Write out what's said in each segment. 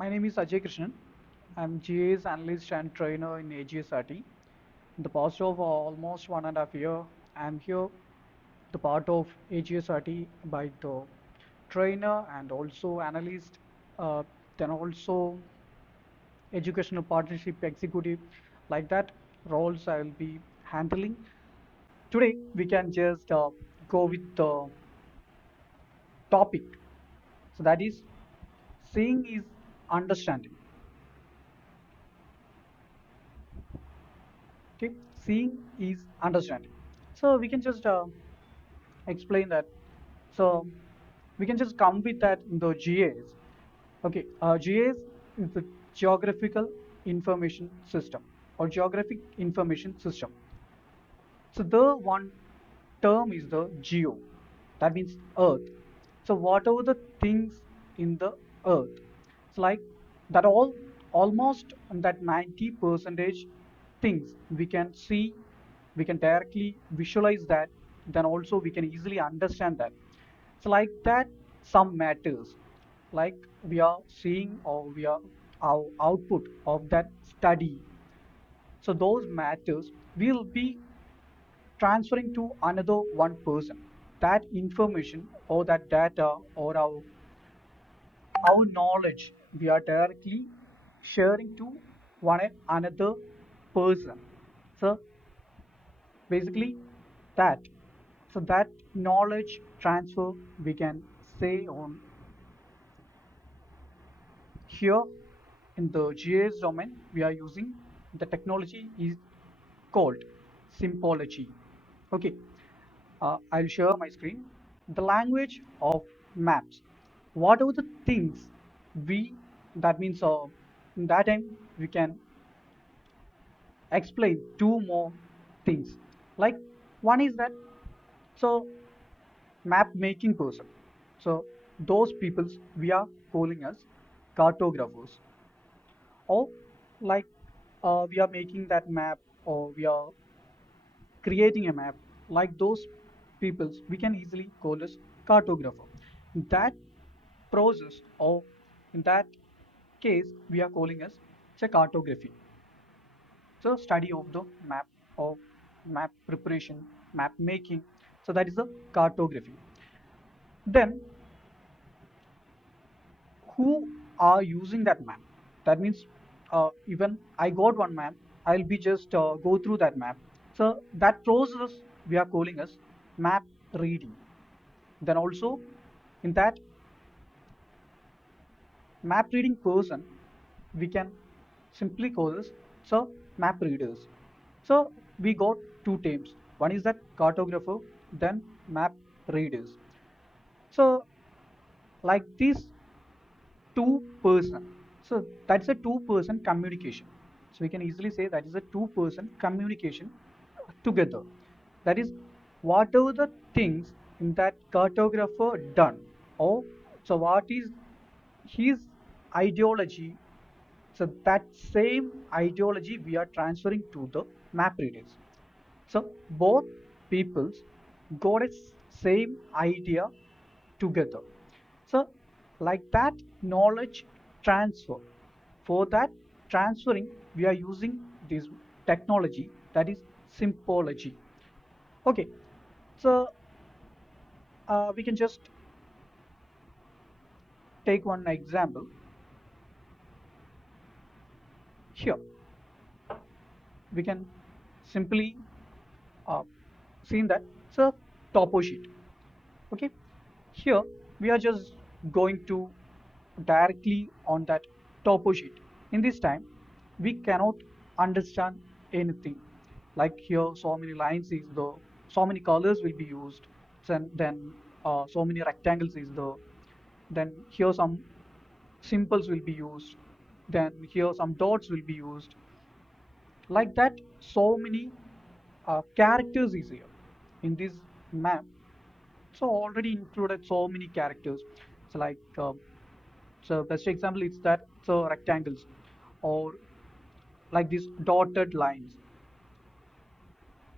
My name is Ajay Krishnan. I'm GIS analyst and trainer in AGSRT. In the past of almost 1.5 years, I'm here, the part of AGSRT by the trainer and also analyst, then also educational partnership executive, like that roles I will be handling. Today, we can just go with the topic. So that is seeing is understanding. Okay, seeing is understanding. So we can just explain that. So we can just come with that in the GIS. Okay, GIS is the geographical information system or geographic information system. So the one term is the geo, that means earth. So whatever the things in the earth, it's like that almost that 90 percentage things we can see, we can directly visualize that, then also we can easily understand that. It's like that some matters, like we are seeing or we are our output of that study. So those matters will be transferring to another one person. That information or that data or our knowledge we are directly sharing to one another person. So basically that. So that knowledge transfer we can say on here in the GIS domain we are using the technology is called Symbology. Okay, I'll share my screen. The language of maps. What are the things we, that means in that time we can explain two more things. Like one is that, so map making person. So those peoples we are calling as cartographers, or like we are making that map or we are creating a map, like those peoples we can easily call as cartographer. In that process or in that case we are calling as it's a cartography. So study of the map or map preparation, map making. So that is the cartography. Then who are using that map? That means even I got one map, I'll be just go through that map. So that process we are calling as map reading. Then also in that map reading person, we can simply call this so map readers. So we got two terms. One is that cartographer, then map readers. So like this two-person. So that's a two-person communication. So we can easily say that is a two-person communication together. That is whatever the things in that cartographer done, or so what is his ideology. So that same ideology we are transferring to the map readers. So both peoples got a same idea together. So like that knowledge transfer. For that transferring, we are using this technology that is symbology. Okay, so we can just take one example here. We can simply uh, see that it's a topo sheet. Okay, here we are just going to directly on that topo sheet. In this time we cannot understand anything, like here so many lines is the, so many colors will be used, then so many rectangles is the, then here some symbols will be used, then here some dots will be used, like that so many characters is here in this map. So already included so many characters. So like so best example is that so rectangles or like these dotted lines.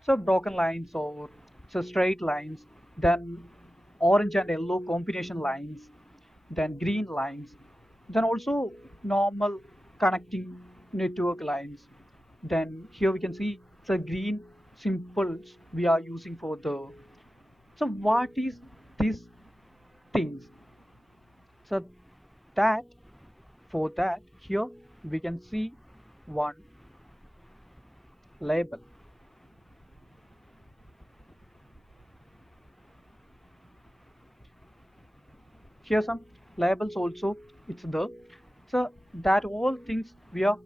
So broken lines or so straight lines, then orange and yellow combination lines, then green lines, then also normal connecting network lines. Then here we can see the green symbols we are using for the. So what is these things? So that for that here we can see one label. Here some labels also it's the. So that all things we are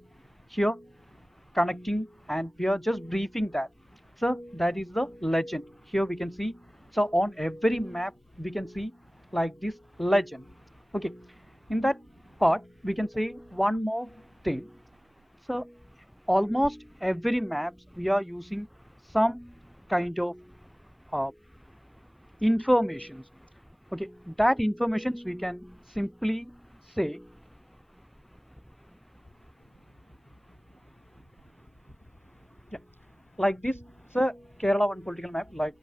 here connecting and we are just briefing that. So that is the legend. Here we can see, so on every map we can see like this legend. Okay, in that part we can say one more thing. So almost every maps we are using some kind of uh, informations. Okay, that informations we can simply say, yeah, like this. It's a Kerala one political map, like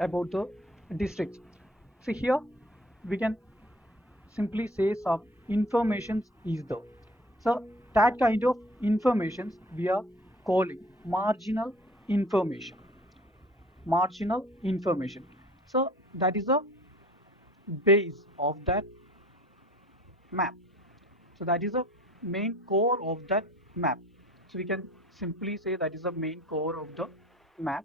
about the districts. See here, we can simply say some informations is there. So that kind of informations we are calling marginal information. Marginal information. So that is a base of that map. So that is the main core of that map. So we can simply say that is the main core of the map.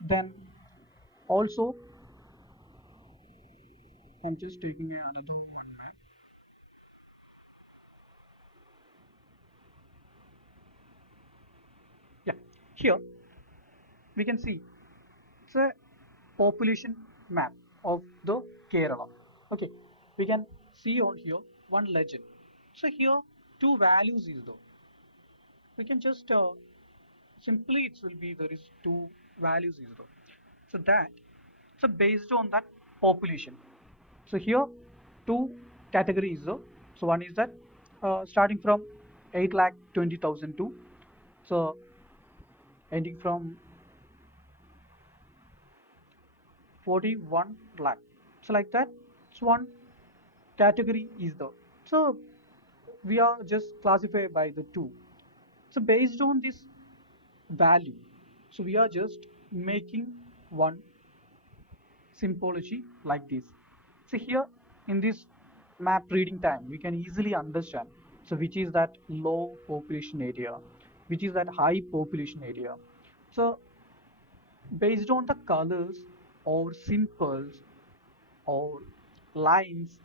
Then also, I'm just taking another one map. Yeah, here we can see it's a population map of the Kerala. Okay, we can see on here one legend. So here two values is there. We can just simply it will be there is two values is there. So that so based on that population. So here two categories. So one is that starting from 8 lakh 20,000 to so ending from 41 lakh. So like that, it's one category is the. So we are just classified by the two. So based on this value, so we are just making one symbology like this. So here in this map reading time, we can easily understand. So which is that low population area, which is that high population area. So based on the colors or symbols or lines,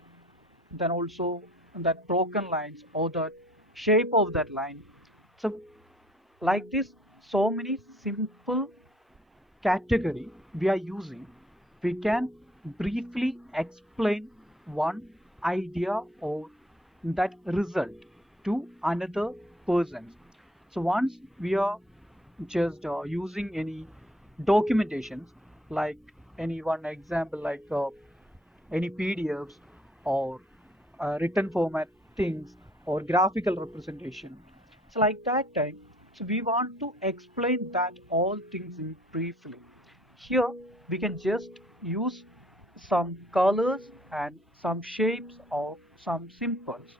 then also that broken lines or the shape of that line. So like this, so many simple category we are using, we can briefly explain one idea or that result to another person. So once we are just using any documentations, like any one example, like any PDFs or written format things or graphical representation. So like that time, so we want to explain that all things in briefly. Here we can just use some colors and some shapes or some symbols.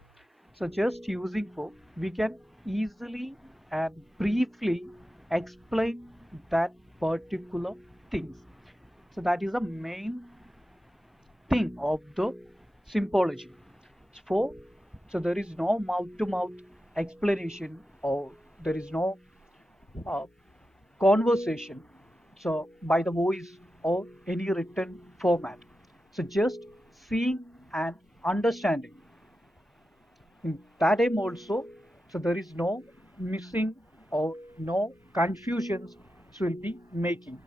So just using for we can easily and briefly explain that particular things. So that is the main thing of the symbology. For so there is no mouth to mouth explanation or there is no uh, conversation so by the voice or any written format. So just seeing and understanding in that aim also, so there is no missing or no confusions will be making.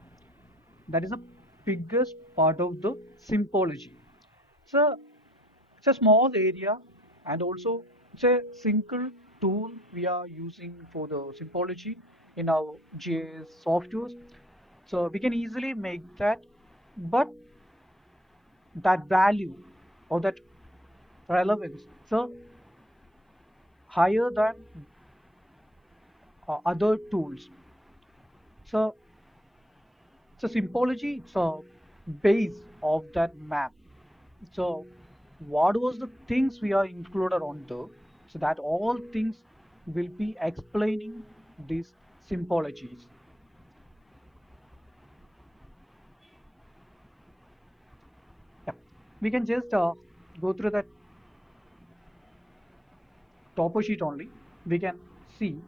That is the biggest part of the symbology. So it's a small area and also it's a single tool we are using for the symbology in our GIS softwares. So we can easily make that, but that value or that relevance so higher than other tools. So symbology it's a base of that map. So what was the things we are included on the, so that all things will be explaining these symbologies. Yeah, we can just go through that topo sheet only. We can see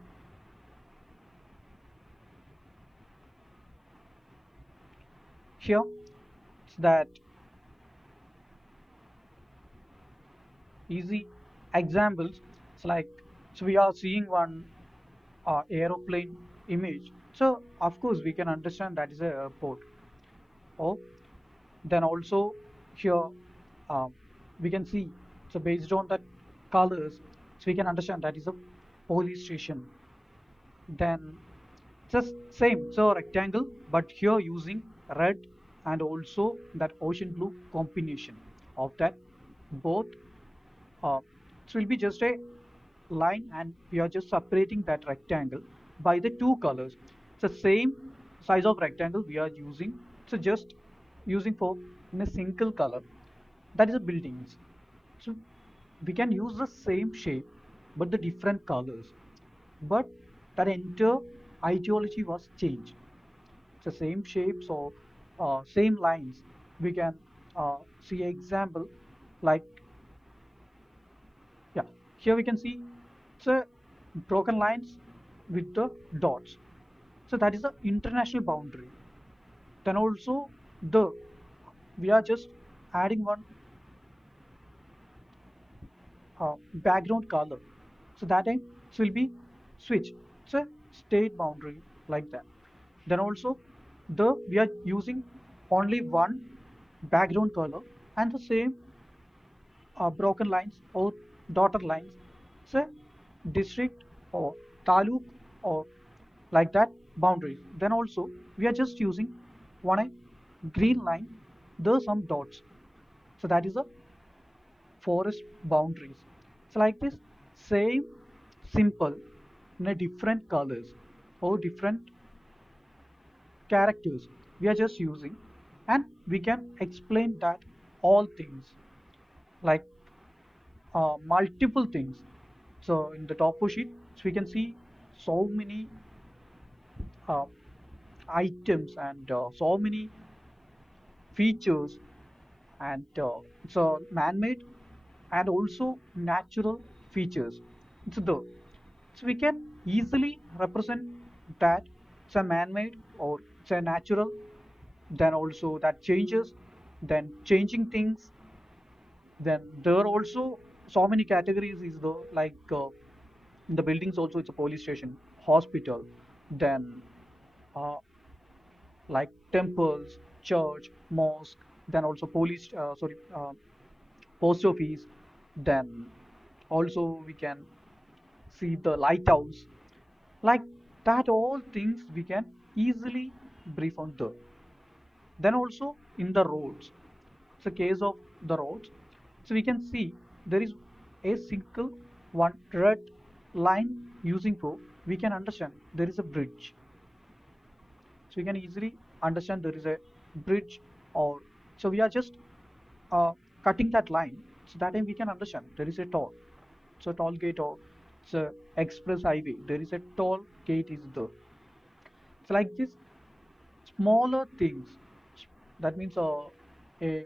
here that easy examples. It's like, so we are seeing one aeroplane image. So of course we can understand that is a airport. Or then also here um, we can see, so based on that colors, so we can understand that is a police station. Then just same, so rectangle, but here using red and also that ocean blue combination of that both. It will be just a line and we are just separating that rectangle by the two colors. It's the same size of rectangle we are using, so just using for in a single color, that is a buildings. So we can use the same shape but the different colors, but that entire ideology was changed. It's the same shapes or same lines. We can see an example like, yeah, here we can see it's a broken lines with the dots. So that is the international boundary. Then also the, we are just adding one background color. So that time it will be switch. It's a state boundary like that. Then also the, we are using only one background color and the same broken lines or dotted lines, say district or taluk or like that boundaries. Then also we are just using one a green line, there's some dots. So that is a forest boundaries. So like this, same simple in a different colors or different characters we are just using, and we can explain that all things like multiple things. So in the topo sheet, so we can see so many uh, items and so many features, and it's a man-made and also natural features. It's the, so we can easily represent that it's a man-made or it's a natural. Then also that changes, then changing things. Then there are also so many categories is the like in the buildings also it's a police station, hospital, then uh, like temples, church, mosque, then also police, post office, then also we can see the lighthouse, like that all things we can easily brief on there. Then also in the roads, it's a case of the roads. So we can see there is a single one red line using for, we can understand there is a bridge. So we can easily understand there is a bridge, or so we are just uh, cutting that line. So that time we can understand there is a toll. So toll gate or it's a express highway. There is a toll gate is there. So like this smaller things, that means a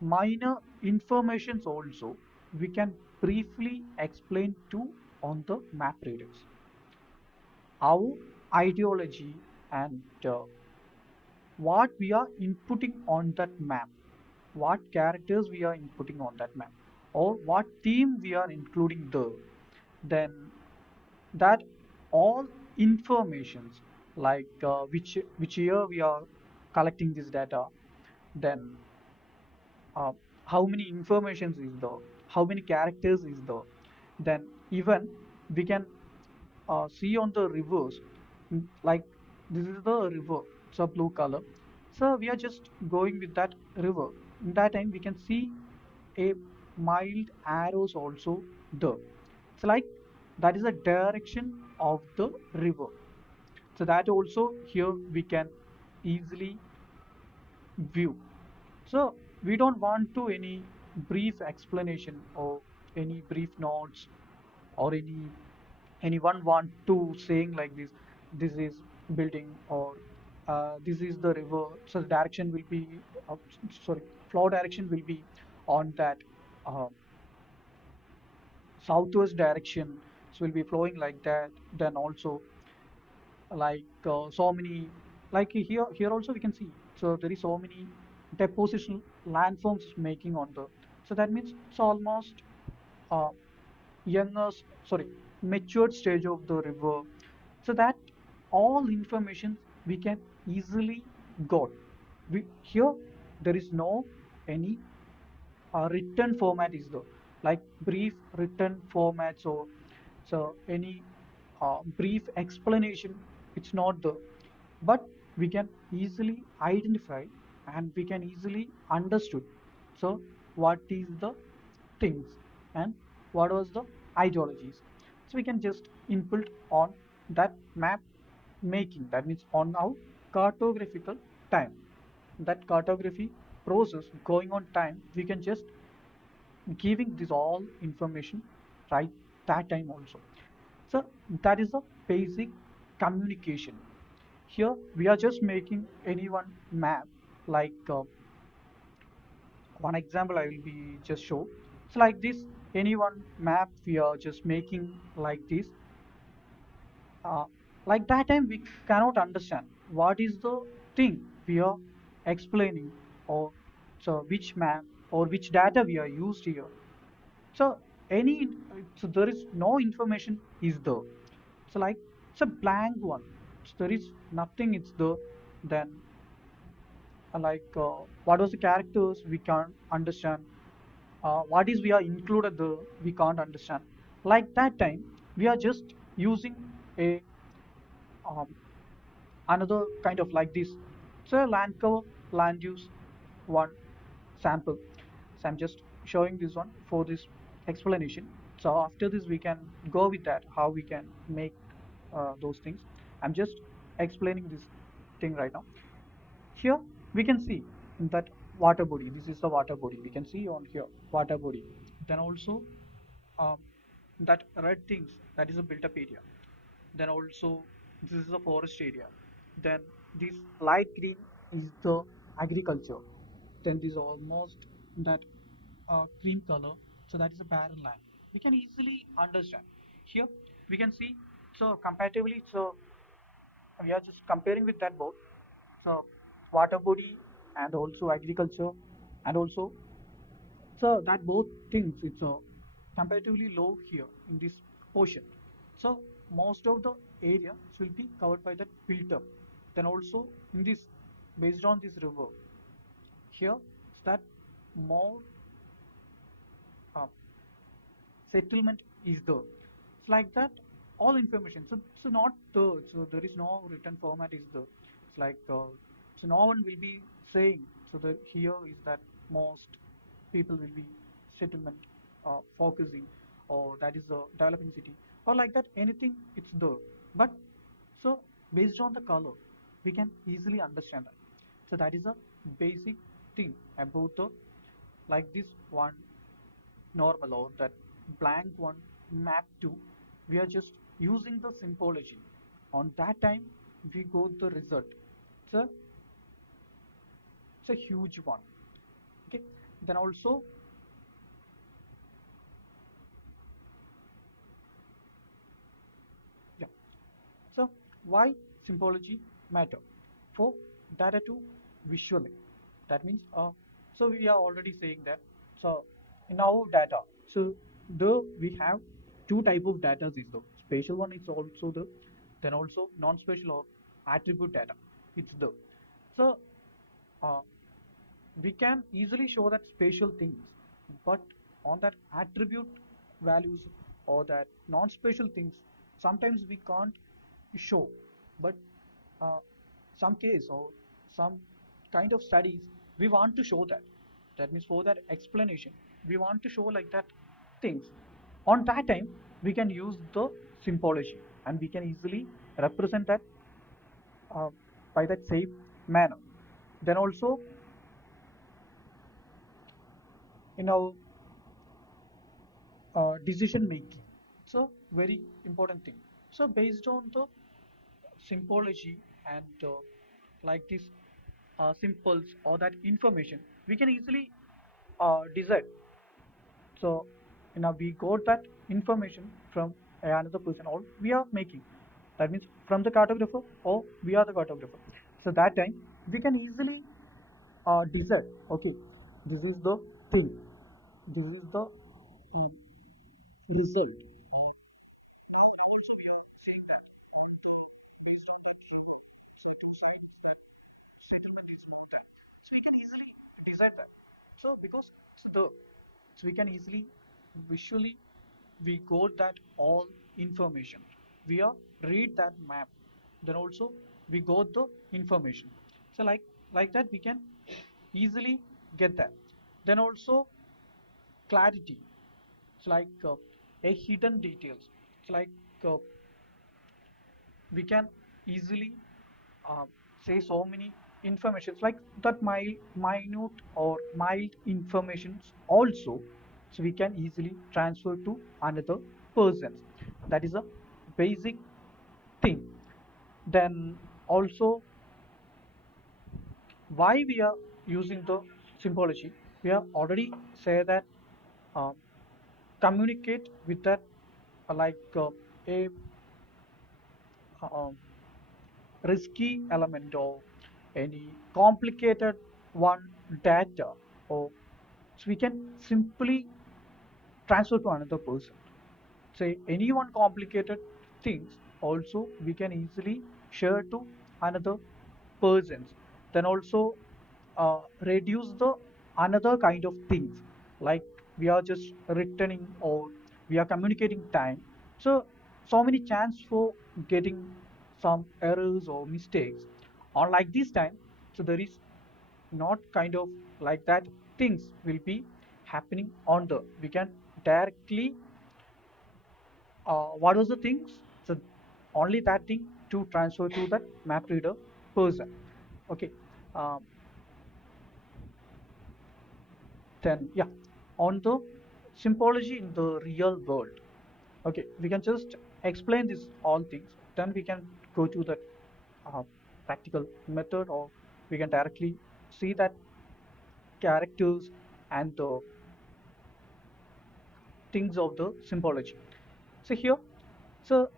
minor informations also we can briefly explain to on the map readers our ideology and what we are inputting on that map, what characters we are inputting on that map, or what theme we are including there. Then that all informations like which year we are collecting this data, then uh, how many informations is there, how many characters is there, then even we can see on the rivers, like this is the river, it's a blue color. So we are just going with that river. In that time we can see a mild arrows also there. It's like that is the direction of the river. So that also here we can easily view. So we don't want to any brief explanation or any brief notes or anyone want to saying like this is building or this is the river, so the direction will be uh, sorry, flow direction will be on that uh, southwest direction, so will be flowing like that. Then also like so many, like here also we can see, so there is so many depositional landforms making on the, so that means it's almost uh, youngest, sorry, matured stage of the river, so that all information we can easily got. Here there is no any written format is there, like brief written format, so any brief explanation it's not there, but we can easily identify and we can easily understood, so what is the things and what was the ideologies, so we can just input on that map making, that means on our cartographical time, that cartography process going on time, we can just giving this all information right that time also. So that is the basic communication. Here we are just making any one map, like one example I will be just show. So like this, any one map we are just making like this. Uh, like that time we cannot understand what is the thing we are explaining, or so which map or which data we are used here. So any, so there is no information is there. So like it's a blank one. So there is nothing. It's the then like what was the characters we can't understand. What is we are included the we can't understand. Like that time we are just using a um, another kind of like this. So land cover, land use, one sample. So I'm just showing this one for this explanation. So after this we can go with that, how we can make those things. I'm just explaining this thing right now. Here we can see that water body. This is the water body. We can see on here water body. Then also um, that red things, that is a built up area. Then also this is the forest area. Then this light green is the agriculture. Then this almost that cream color, so that is a barren land. We can easily understand. Here we can see, so comparatively, so we are just comparing with that both, so water body and also agriculture, and also so that both things it's comparatively low here in this portion. So most of the area will be covered by that filter. Then also in this, based on this river, here that more uh, settlement is there. It's like that all information. So not the, so there is no written format is there. It's like so no one will be saying, so the here is that most people will be settlement focusing, or that is a developing city, or like that anything it's there. But so based on the color we can easily understand that. So that is a basic thing about the, like this one normal or that blank one map to, we are just using the symbology. On that time we got the result. So it's a huge one. Okay. Then also, yeah, so why symbology matter for data to visually, that means so we are already saying that, so in our data, so the we have two type of data is the spatial one is also the, then also non-spatial or attribute data it's the. So uh, we can easily show that spatial things, but on that attribute values or that non-spatial things, sometimes we can't show. But uh, some case or some kind of studies, we want to show that. That means for that explanation, we want to show like that things. On that time, we can use the symbology and we can easily represent that uh, by that same manner. Then also in our decision making. So very important thing. So based on the symbology and like this symbols or that information, we can easily decide. So now we got that information from another person, or we are making. That means from the cartographer, or we are the cartographer. So that time we can easily decide. Okay, this is the thing. This is the mm, result. Now also we are saying that on the based on that so two sides that settlement is more than. So we can easily decide that. So because it's the so we can easily visually we got that all information. We are read that map. Then also we got the information. So like that we can easily get that. Then also clarity. It's like a hidden details. It's like uh, we can easily uh, say so many informations like that minute or mild informations also, so we can easily transfer to another person. That is a basic thing. Then also why we are using the symbology, we have already said that um, communicate with that like a um, risky element or any complicated one data, or so we can simply transfer to another person. Say any one complicated things also we can easily share to another persons. Then also reduce the another kind of things, like we are just returning or we are communicating time. So many chance for getting some errors or mistakes on like this time. So there is not kind of like that things will be happening on the we can directly what was the things, so only that thing to transfer to that map reader person. Okay. um, then yeah, on the symbology in the real world. Okay, we can just explain this all things, then we can go to that uh, practical method, or we can directly see that characters and the things of the symbology. So here, so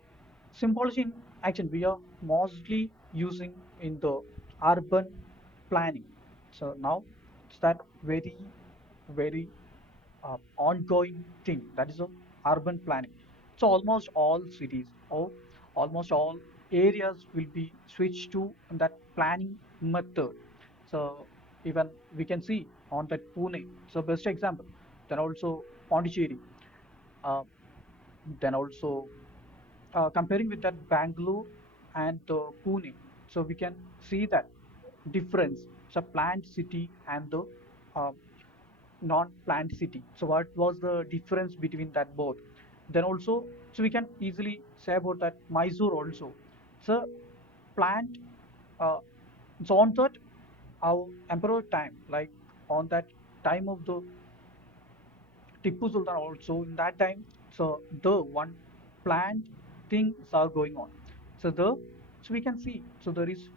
symbology in action we are mostly using in the urban planning. So now it's that very ongoing thing, that is a urban planning. So almost all cities or almost all areas will be switched to that planning method. So even we can see on that Pune, so best example. Then also Pondicherry, uh, then also comparing with that Bangalore and Pune, so we can see that difference. So planned city and the uh, non-planned city. So what was the difference between that both? Then also, so we can easily say about that Mysore also. So planned, uh, so on that our emperor time, like on that time of the Tipu Sultan also in that time. So the one planned things are going on. So the so we can see, so there is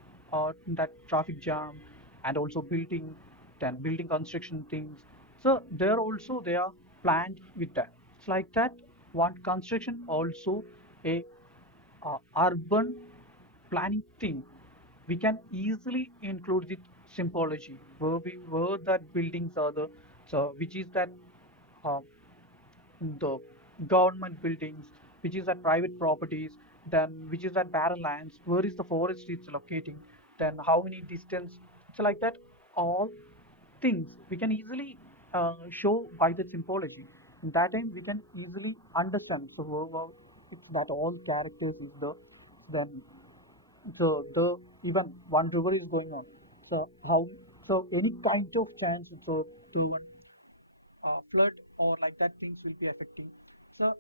that traffic jam and also building, then building construction things. So there also they are planned with that. It's like that one construction also a urban planning thing. We can easily include the symbology where that buildings are the, so which is that uh, the government buildings, which is at private properties, then which is at barren lands, where is the forest it's locating, then how many distance. It's like that. All things we can easily show by the symbology. In that time, we can easily understand. So, it's that all characters is the then so the even one river is going on. So how so any kind of chance so to one flood or like that things will be affecting. So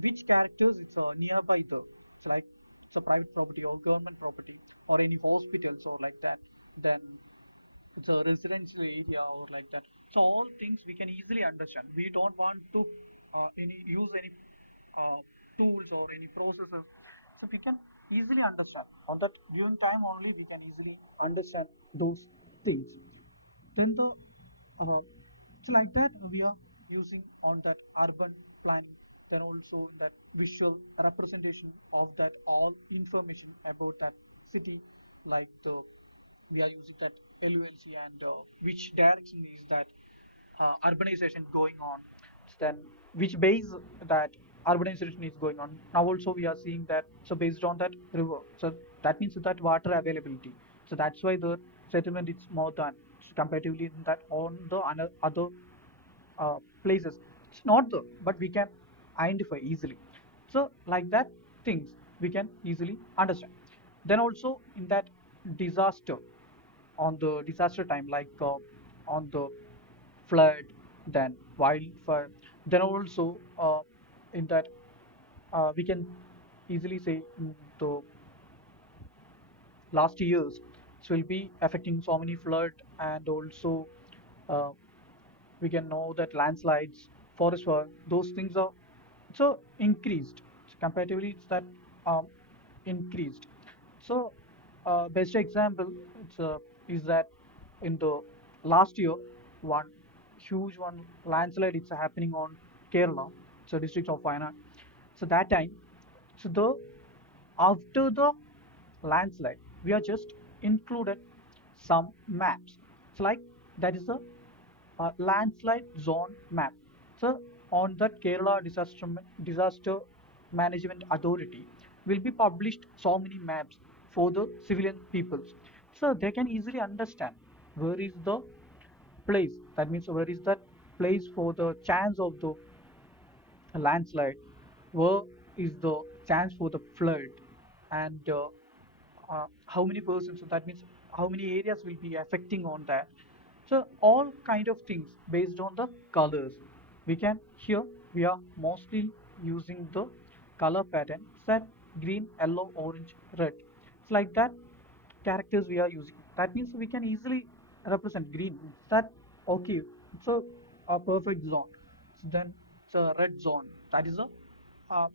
which characters it's nearby the, it's like it's a private property or government property or any hospitals or like that. Then it's a residential area or like that. So all things we can easily understand. We don't want to use any uh, tools or any processes. So we can easily understand. On that during time only we can easily understand those things. Then the it's like that we are using on that urban planning. Then also that visual representation of that all information about that city, like the we are using that LULC and which direction is that urbanization going on, then which base that urbanization is going on. Now also we are seeing that, so based on that river, so that means that water availability, so that's why the settlement is more than comparatively in that on the other places. It's not the, but we can identify easily. So like that things we can easily understand. Then also in that disaster, on the disaster time, like on the flood, then wildfire, then also in that we can easily say in the last years, it will be affecting so many flood, and also uh, we can know that landslides, forest fire, those things are so increased. So comparatively, it's that um, increased. So best example it's, is that in the last year, one huge one landslide it's happening on Kerala, so district of Wayanad. So that time, so the after the landslide, we are just included some maps. It's like that is the landslide zone map. So on that Kerala Disaster Management Authority will be published so many maps for the civilian peoples. So they can easily understand where is the place. That means where is that place for the chance of the landslide, where is the chance for the flood, and how many persons, so that means how many areas will be affecting on that. So all kind of things based on the colors we can, here we are mostly using the color pattern, it's that green, yellow, orange, red. It's like that characters we are using. That means we can easily represent green. It's that okay, it's a perfect zone. So then it's a red zone. That is a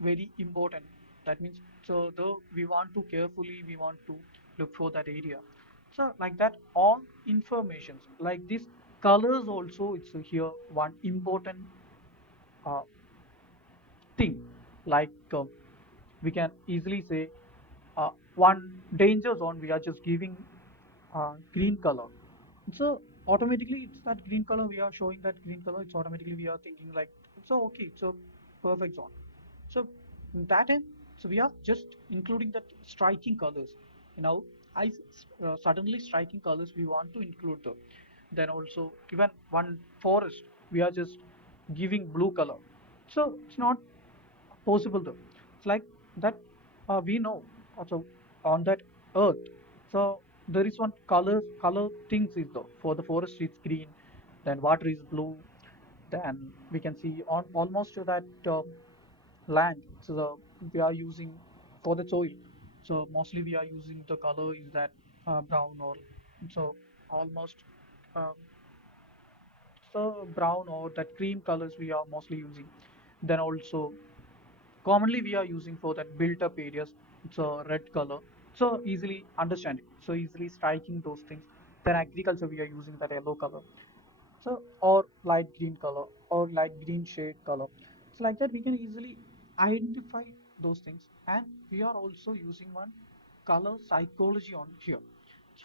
very important. That means so the we want to carefully we want to look for that area. So like that, all informations like this colors also it's here one important uh, thing. Like we can easily say one danger zone we are just giving green color. So automatically it's that green color we are showing that green color. It's automatically we are thinking like so okay, it's a perfect zone. So in that end, so we are just including that striking colors. You know, suddenly striking colors we want to include them. Then also even one forest we are just giving blue color. So it's not possible though. It's like that we know also on that earth. So there is one color things is though. For the forest it's green, then water is blue, then we can see on almost that land. So we are using for the soil. So mostly we are using the color is that brown or so almost um, so brown or that cream colors we are mostly using. Then also commonly we are using for that built up areas, it's a red color, so easily understanding, so easily striking those things. Then agriculture we are using that yellow color, so or light green color or light green shade color. So like that we can easily identify those things, and we are also using one color psychology on here.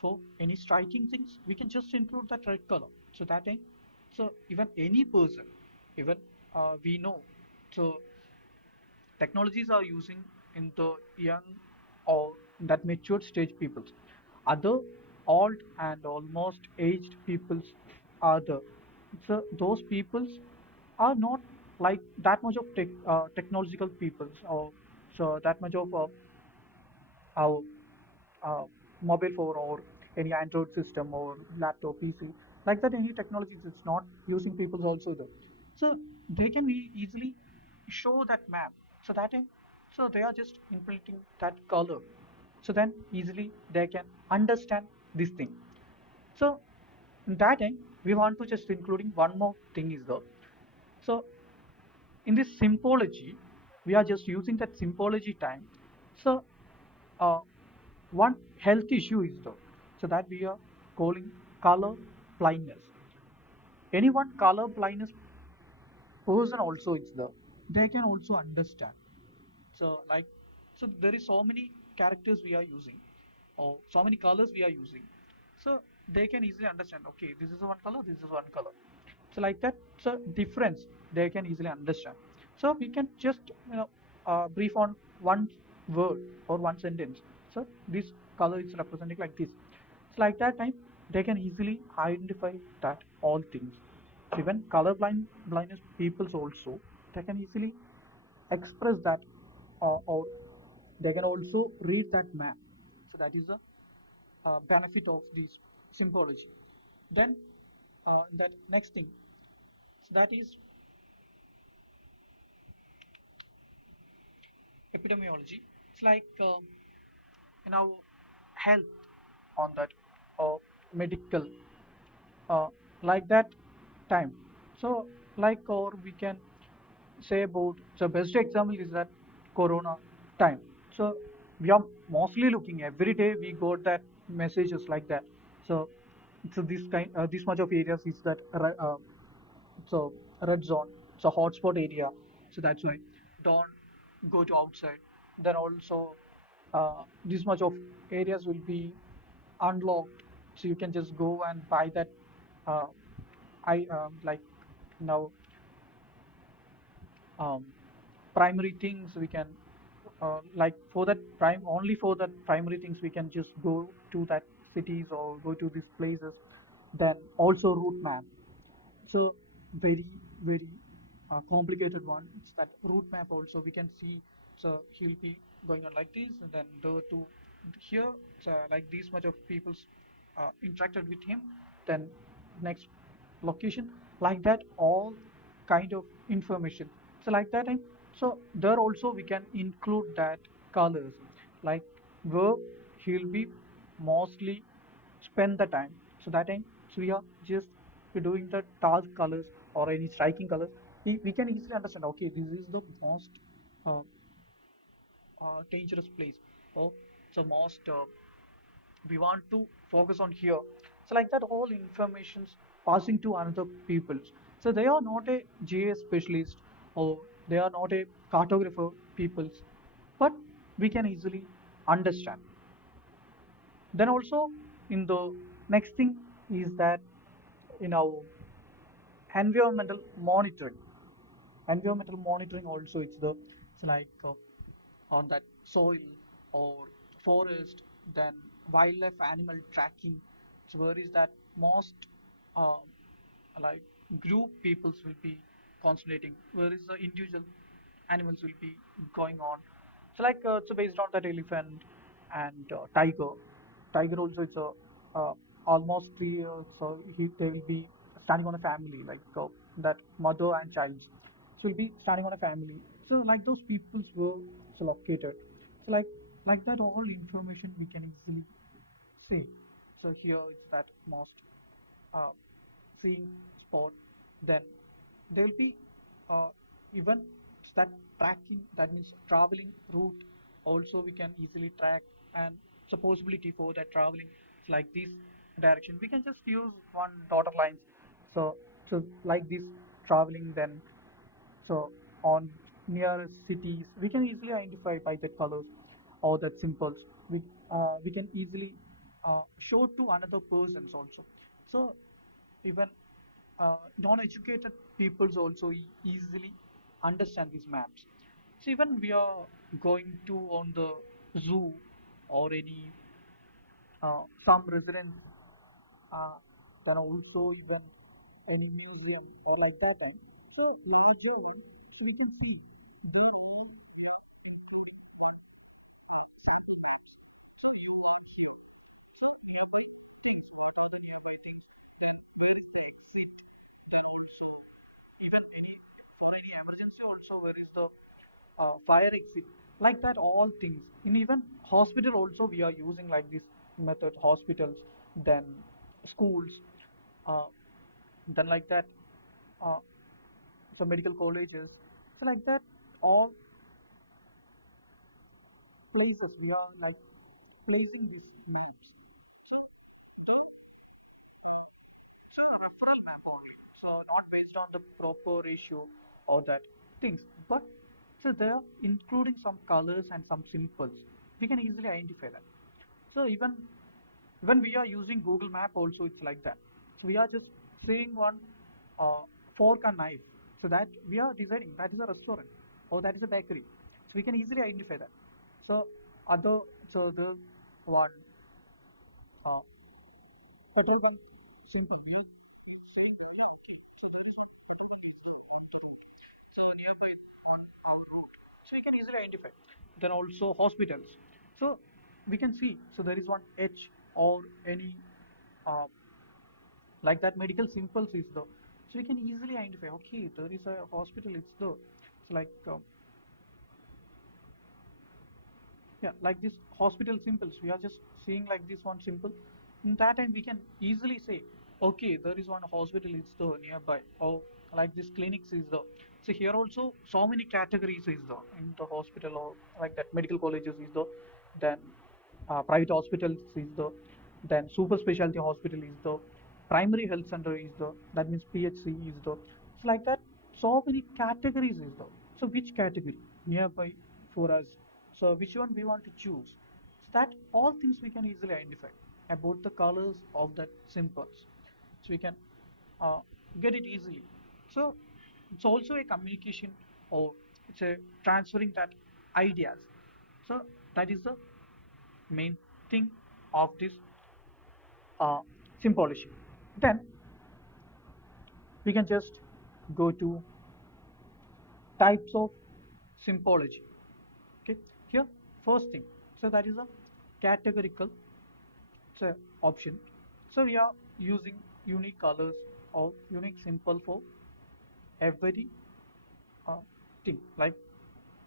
So any striking things we can just include that red color, so that time so even any person, even we know, so technologies are using in the young or that matured stage peoples. Other old and almost aged peoples are the, so those peoples are not like that much of technological peoples, or so that much of our uh, mobile phone or any Android system or laptop, PC, like that. Any technologies it's not using people's also there. So they can easily show that map. So that time, so they are just implementing that color. So then easily they can understand this thing. So in that time, we want to just including one more thing is the so in this symbology, we are just using that symbology time. So uh, one health issue is the so that we are calling color blindness. Anyone color blindness person also is the they can also understand. So like so there is so many characters we are using or so many colors we are using. So they can easily understand, okay, this is one color, this is one color. So like that, so difference they can easily understand. So we can just brief on one word or one sentence. So this color is representing like this. So like that time they can easily identify that all things. So even blindness peoples also they can easily express that or they can also read that map. So that is the benefit of this symbology. Then that next thing, so that is epidemiology. It's like in our health on that or medical uh, like that time. So like or we can say about the best example is that corona time. So we are mostly looking every day we got that messages like that. So this much of areas is that so red zone, it's a hotspot area. So that's why don't go to outside. Then also this much of areas will be unlocked, so you can just go and buy that. Uh, I like now um, primary things we can like for that prime only for that primary things we can just go to that cities or go to these places. Then also route map. So very very complicated one. It's that route map also we can see. So he'll be going on like this, and then go to here. So like this much of people's interacted with him. Then next location like that all kind of information. So like that time. So there also we can include that colors like where he'll be mostly spend the time. So that time, so we are just doing the task colors or any striking colors. We can easily understand. Okay, this is the most uh, dangerous place. Oh, so most we want to focus on here. So like that, all informations passing to another peoples. So they are not a GIS specialist or they are not a cartographer peoples, but we can easily understand. Then also in the next thing is that in our environmental monitoring. Environmental monitoring also it's like on that soil or forest, then wildlife animal tracking. So where is that most uh, like group peoples will be concentrating, where is the individual animals will be going on. So like so based on that elephant and tiger also it's a almost 3 years, so they will be standing on a family like that mother and child, so will be standing on a family. So like those peoples were so located. So like that all information we can easily see. So here it's that most uh, seeing spot. Then there will be uh, even that tracking, that means traveling route also we can easily track. And so possibility for that traveling like this direction we can just use one dotted lines. So like this traveling, then so on nearest cities, we can easily identify by the colors or that symbols. We can easily show to another persons also. So even non-educated peoples also easily understand these maps. So even we are going to on the zoo or any some residence, uh, then also even any museum or like that one. So larger one, so we can see there are so maybe there is what engineer things, then where is the exit, then also even any for any emergency also where is the fire exit, like that all things. In even hospital also we are using like this method hospitals. Then schools, uh, then like that, uh, some medical colleges. So like that, all places we are like placing these maps. So, so a referral map only. So not based on the proper ratio or that things, but so they are including some colors and some symbols. We can easily identify that. So even when we are using Google Map also it's like that. So we are just seeing one uh, fork and knife. So that we are deciding that is a restaurant or that is a bakery. So we can easily identify that. So other so the one uh, petrol bank simple. So nearby on our road. So we can easily identify. Then also hospitals. So we can see. So there is one H or any uh, like that medical symbols is there. So we can easily identify. Okay, there is a hospital. It's there. It's like yeah, like this hospital symbols. We are just seeing like this one symbol. In that time, we can easily say, okay, there is one hospital. It's there nearby. Or like this clinics is there. So here also so many categories is there in the hospital or like that medical colleges is there. Then private hospitals is there. Then super specialty hospital is there. Primary health center is there. That means PHC is there. So like that, so many categories is there. So which category nearby for us? So which one we want to choose? So that all things we can easily identify about the colors of that symbols. So we can uh, get it easily. So it's also a communication or it's a transferring that ideas. So that is the main thing of this uh, symbology. Then we can just go to types of symbology. Okay, here first thing. So that is a categorical so option. So we are using unique colors or unique symbol for every uh, thing. Like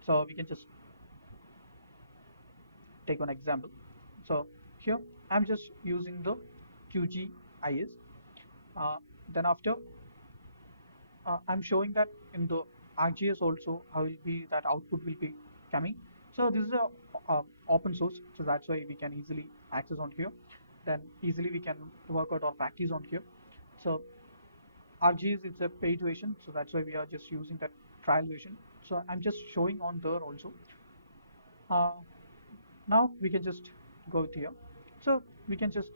so, we can just take one example. So here I'm just using the QGIS. Uh, then after I'm showing that in the ArcGIS also how will be that output will be coming. So this is a open source, so that's why we can easily access on here. Then easily we can work out or practice on here. So ArcGIS is a paid version, so that's why we are just using that trial version. So I'm just showing on there also. Uh, Now we can just go with here. So we can just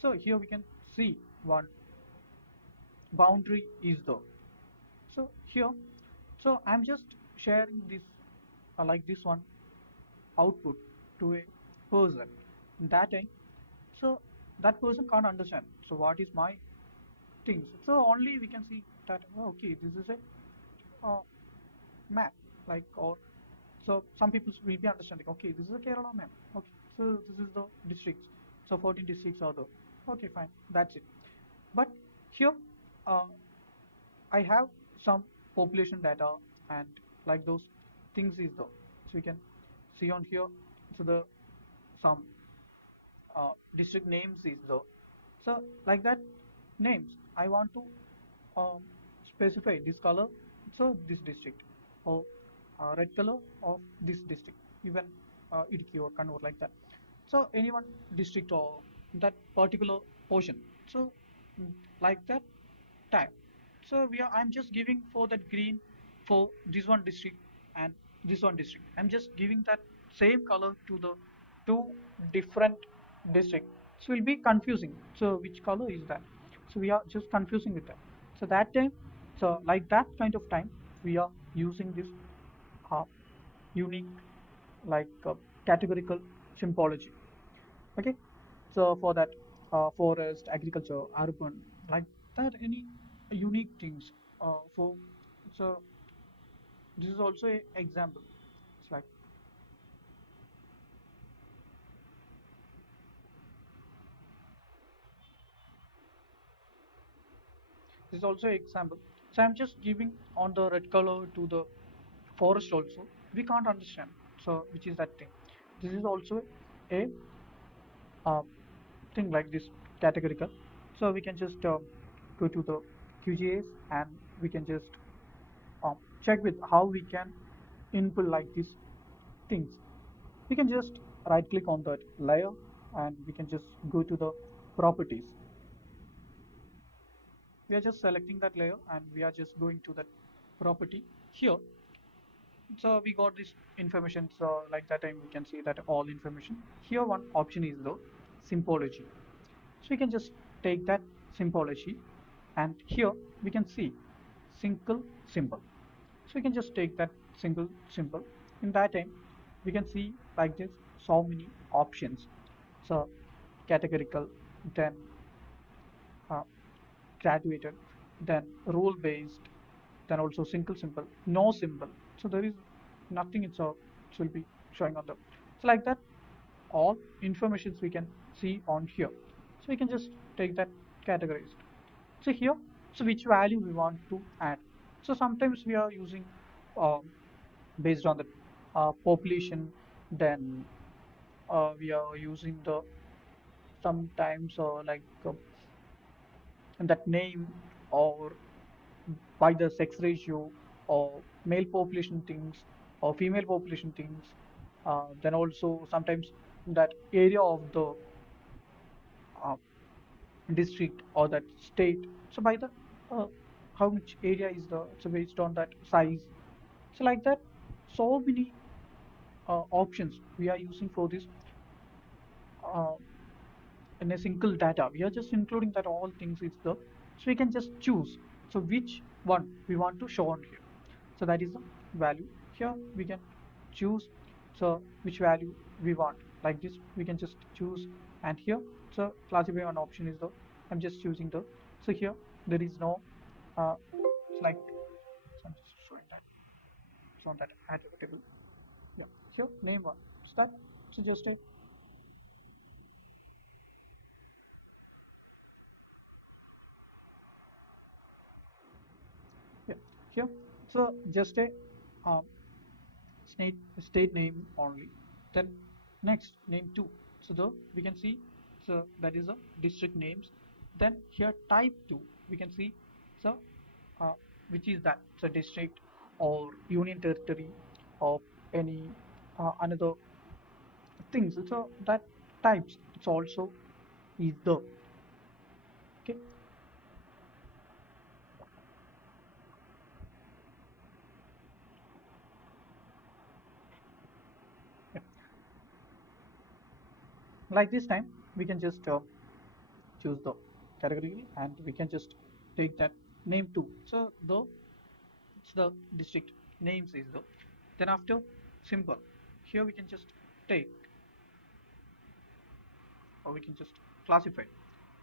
so here we can see one boundary is there. So here, so I'm just sharing this like this one output to a person. That time, so that person can't understand. So what is my things? So only we can see that oh, okay, this is a map like or so some people will be understanding okay this is a Kerala map okay so this is the districts so 14 districts are there okay fine that's it but here uh, I have some population data and like those things is there so we can see on here so the some district names is there so like that names I want to um, specify this color so this district or red color of this district even Idiki or Kannur like that so any one district or that particular portion so mm, like that type so we are I'm just giving for that green for this one district and this one district I'm just giving that same color to the two different district so it will be confusing so which color is that so we are just confusing with that so that time so like that kind of time we are using this uh, unique like categorical symbology okay so for that forest agriculture urban like that any unique things for so this is also a example it's like this is also an example so I'm just giving on the red color to the forest also we can't understand so which is that thing this is also a thing like this categorical. So we can just go to the QGIS and we can just check with how we can input like these things. We can just right click on that layer and we can just go to the properties. We are just selecting that layer and we are just going to that property here. So we got this information, so like that time we can see that all information here. One option is the symbology, so we can just take that symbology and here we can see single symbol, so we can just take that single symbol. In that time we can see like this so many options. So categorical, then uh, graduated, then rule based, then also single symbol, no symbol. So there is nothing. It will be showing on the. So like that, all informations we can see on here. So we can just take that categorized. So here, so which value we want to add. So sometimes we are using based on the population, then we are using the sometimes like that name or by the sex ratio or male population things or female population things. Then also sometimes that area of the uh, district or that state. So by the uh, how much area is the, so based on that size. So like that, so many options we are using for this uh, in a single data. We are just including that all things is the, so we can just choose so which one we want to show on here. So that is the value. Here we can choose so which value we want. Like this we can just choose, and here so classify one option is the, I'm just choosing the, so here there is no it's like, so I'm just showing that it's on that add table. Yeah, so name one start. So just a, yeah, here so just a um, state name only. Then next name 2. So the we can see, so that is the district names. Then here type 2 we can see, so uh, which is that, so district or union territory of any another things. So that types it's also is the, okay. Yeah. Like this time we can just choose the category and we can just take that name 2. So the, it's the district names is the, then after symbol here we can just take or we can just classify.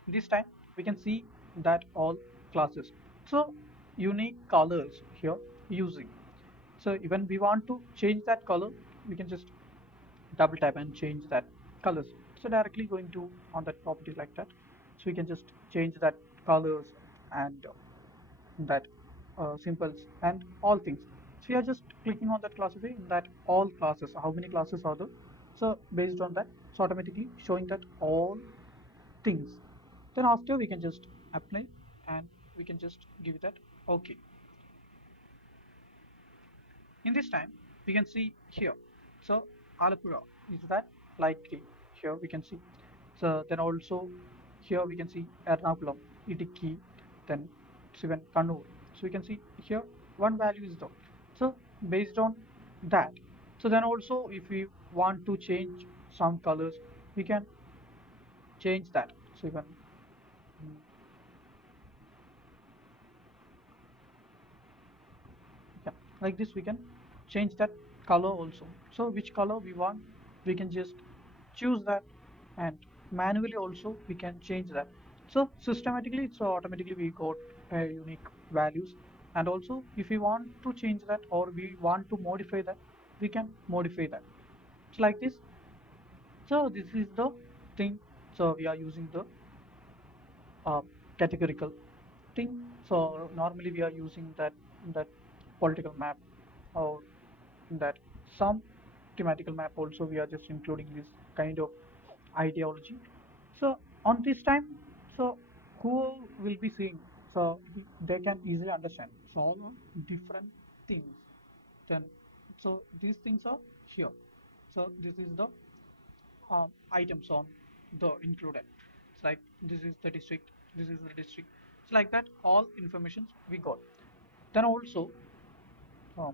This time we can see that all classes, so unique colors here using. So even we want to change that color, we can just double tap and change that colors. So directly going to on that property like that, so we can just change that colors and that symbols and all things. So we are just clicking on that classify in that all classes. How many classes are there? So based on that, it's automatically showing that all things. Then after we can just apply and we can just give that okay. In this time, we can see here. So Alapura is that light green. Here we can see. So then also here we can see Ernakulam, Idiki, then even Kannur. So we can see here one value is the. So based on that. So then also if we want to change some colors, we can change that. So even yeah, like this we can change that color also. So which color we want, we can just choose that, and manually also we can change that. So systematically it's automatically we got unique values, and also if we want to change that or we want to modify that, we can modify that. It's like this. So this is the thing. So we are using the uh, categorical thing. So normally we are using that political map or that some thematical map also we are just including this kind of ideology. So on this time, so who will be seeing, so they can easily understand, so all are different things. Then so these things are here, so this is the items on the included. It's like this is the district, this is the district. It's like that all informations we got. Then also uh,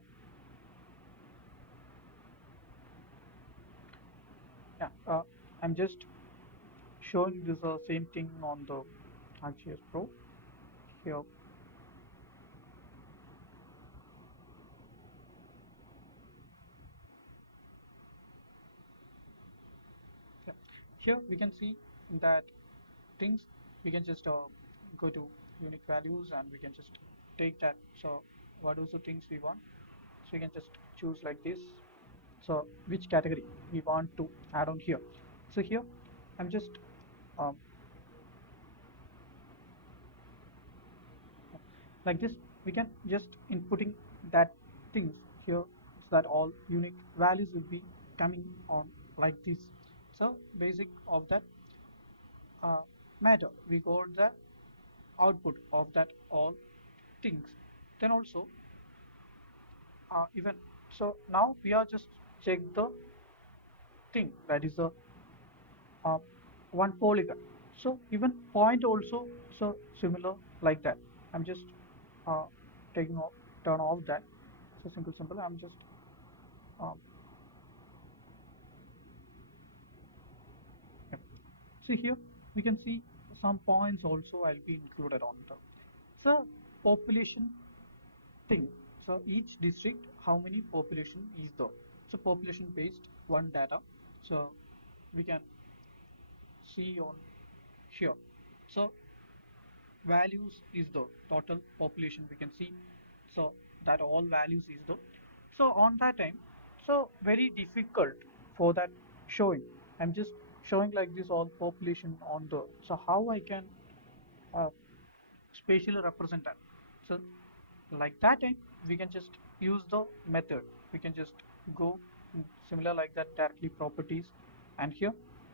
yeah, I'm just showing this same thing on the ArcGIS Pro here. Yeah. Here we can see that things, we can just go to unique values and we can just take that. So what are the things we want? So we can just choose like this. So which category we want to add on here. So here I'm just um, like this. We can just inputting that things here, so that all unique values will be coming on like this. So basic of that uh, matter, we got the output of that all things. Then also even, so now we are just check the thing that is the uh, one polygon. So even point also, so similar like that. I'm just uh, taking off, turn off that. So simple. I'm just um, yep. See here we can see some points also I'll be included on the, so population thing. So each district, how many population is there? So population based one data. So we can see on here. So values is the total population we can see. So that all values is the, so on that time, so very difficult for that showing. I'm just showing like this all population on the, so how I can uh, spatially represent that. So like that time we can just use the method, we can just go similar like that directly properties and here,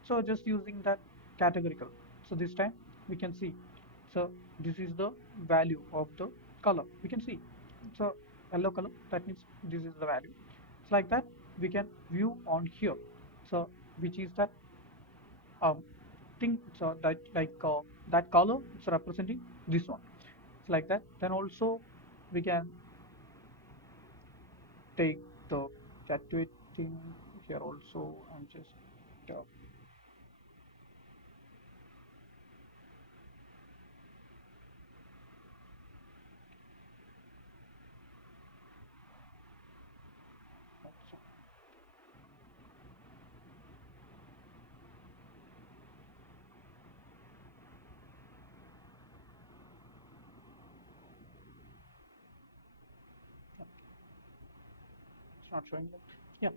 so just using that categorical. So this time we can see, so this is the value of the color we can see. So yellow color, that means this is the value. It's like that we can view on here. So which is that um, thing, so that like that color it's representing this one. It's like that. Then also we can take the graduate thing here also. I'm just it's not showing that. Yeah,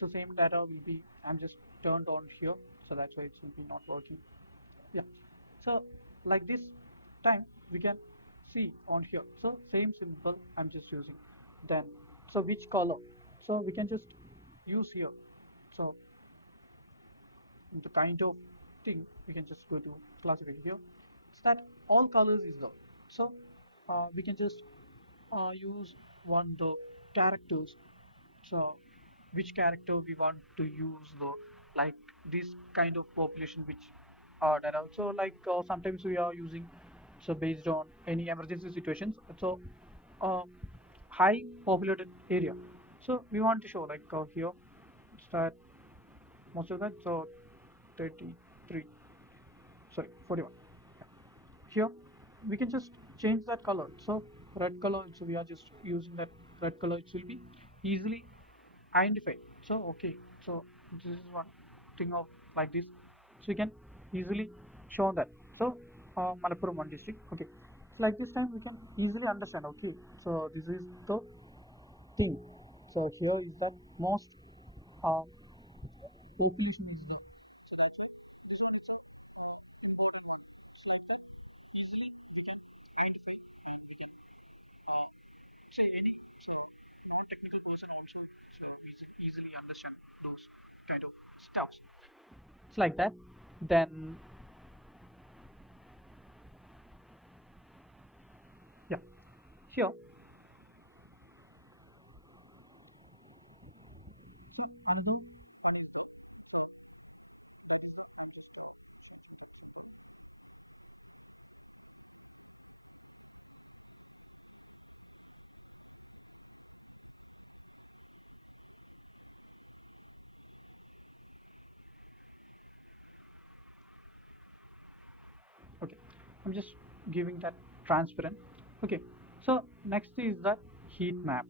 so same data will be, I'm just turned on here, so that's why it will be not working. Yeah, so like this time we can see on here, so same symbol I'm just using. Then so which color, so we can just use here. So the kind of thing we can just go to classify here. It's that all colors is there. So we can just use one the characters. So which character we want to use the, like this kind of population which are that also, like sometimes we are using, so based on any emergency situations, so uh, high populated area, so we want to show like here it's that most of that, so 33, sorry 41. Yeah. Here we can just change that color, so red color, so we are just using that red color, it will be easily identified. So okay, so this is one thing of like this, so you can easily show that. So Malappuram one district, okay, so like this time we can easily understand, okay, so this is the thing. So here is the most uh, population is there. So that's why this one is a important one. So like that, easily we can identify and we can uh, say any, so non-technical person also, so we easily understand those kind of stuffs. It's like that. Then Here, see another point is the, so that is what I'm just okay. I'm just giving that transparent. Okay. So next is the heat map.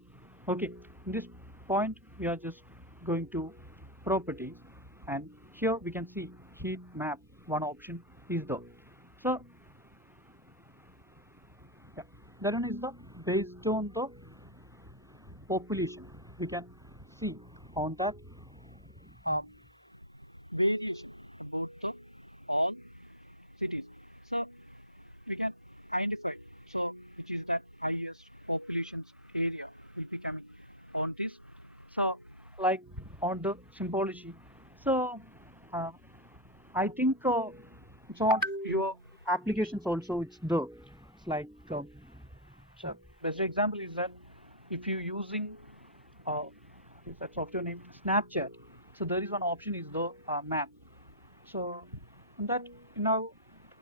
Okay. In this point, we are just going to properties, and here we can see heat map. One option is the so yeah, that one is the based on the population. We can see on the uh, variation about the all cities. So we can identify so which is the highest populations area will be coming on this. So like on the symbology. So uh, I think so on your applications also it's the it's like so best example is that if you using uh, is that software named Snapchat. So there is one option is the map. So on that now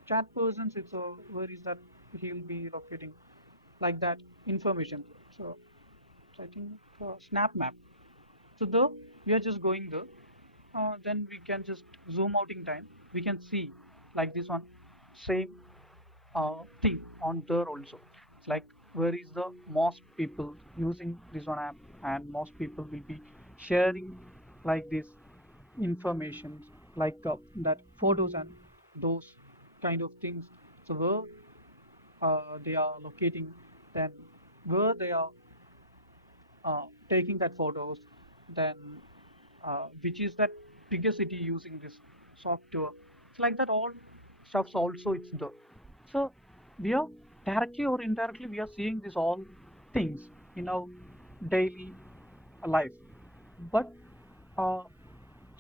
chat persons it's where is that he'll be locating like that information. So I think snap map. So the we are just going there. Then we can just zoom out in time. We can see like this one same thing on there also. It's like where is the most people using this one app and most people will be sharing like this informations like that photos and those kind of things. So where they are locating, then where they are taking that photos, then which is that bigger city using this software. It's like that all stuffs also it's the so we are directly or indirectly we are seeing this all things in our daily life. But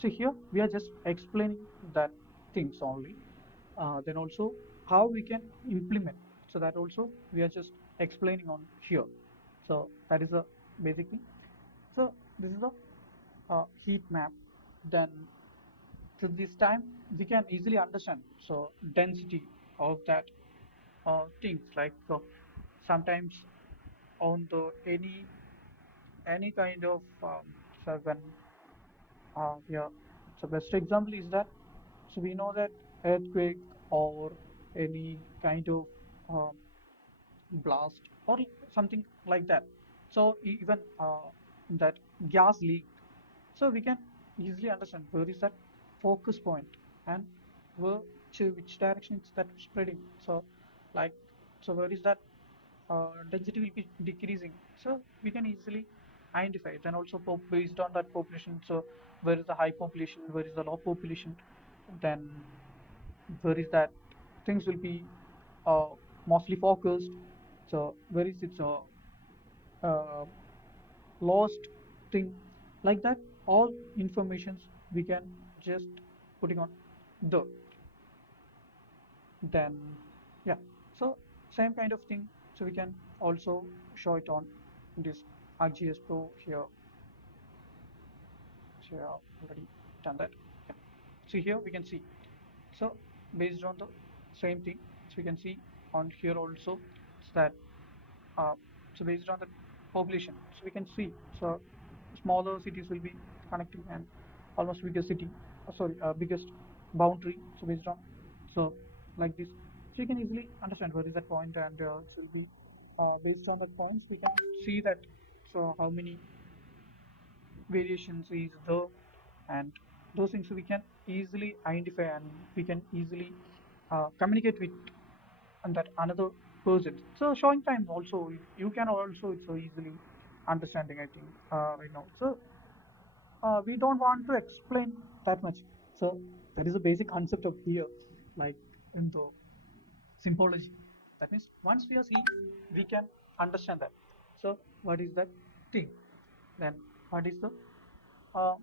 see here we are just explaining that things only. Then also how we can implement. So that also we are just explaining on here. So that is the basic thing. So this is the heat map. Then so this time we can easily understand. So density of that things like sometimes on the any kind of so when yeah. So best example is that so we know that earthquake or any kind of um, blast or something like that. So even that gas leak. So we can easily understand where is that focus point and where to which direction it's that spreading. So like so where is that density will be decreasing. So we can easily identify it. And also based on that population. So where is the high population, where is the low population, then where is that things will be uh, mostly focused. So where is its uh, lost thing like that. All informations we can just putting on the then yeah. So same kind of thing. So we can also show it on this ArcGIS Pro here. So yeah, already done that. Yeah. So here we can see. So based on the same thing, so we can see on here also that uh, so based on the population, so we can see so smaller cities will be connecting and almost biggest city, sorry, biggest boundary. So based on so like this, so you can easily understand where is that point and it will be based on that points we can see that so how many variations is there and those things we can easily identify and we can easily communicate with and that another person. So showing time also you can also it's so easily understanding I think right now. So we don't want to explain that much. So that is a basic concept of here, like in the symbology. That means once we are seeing, we can understand that. So what is that thing? Then what is the uh,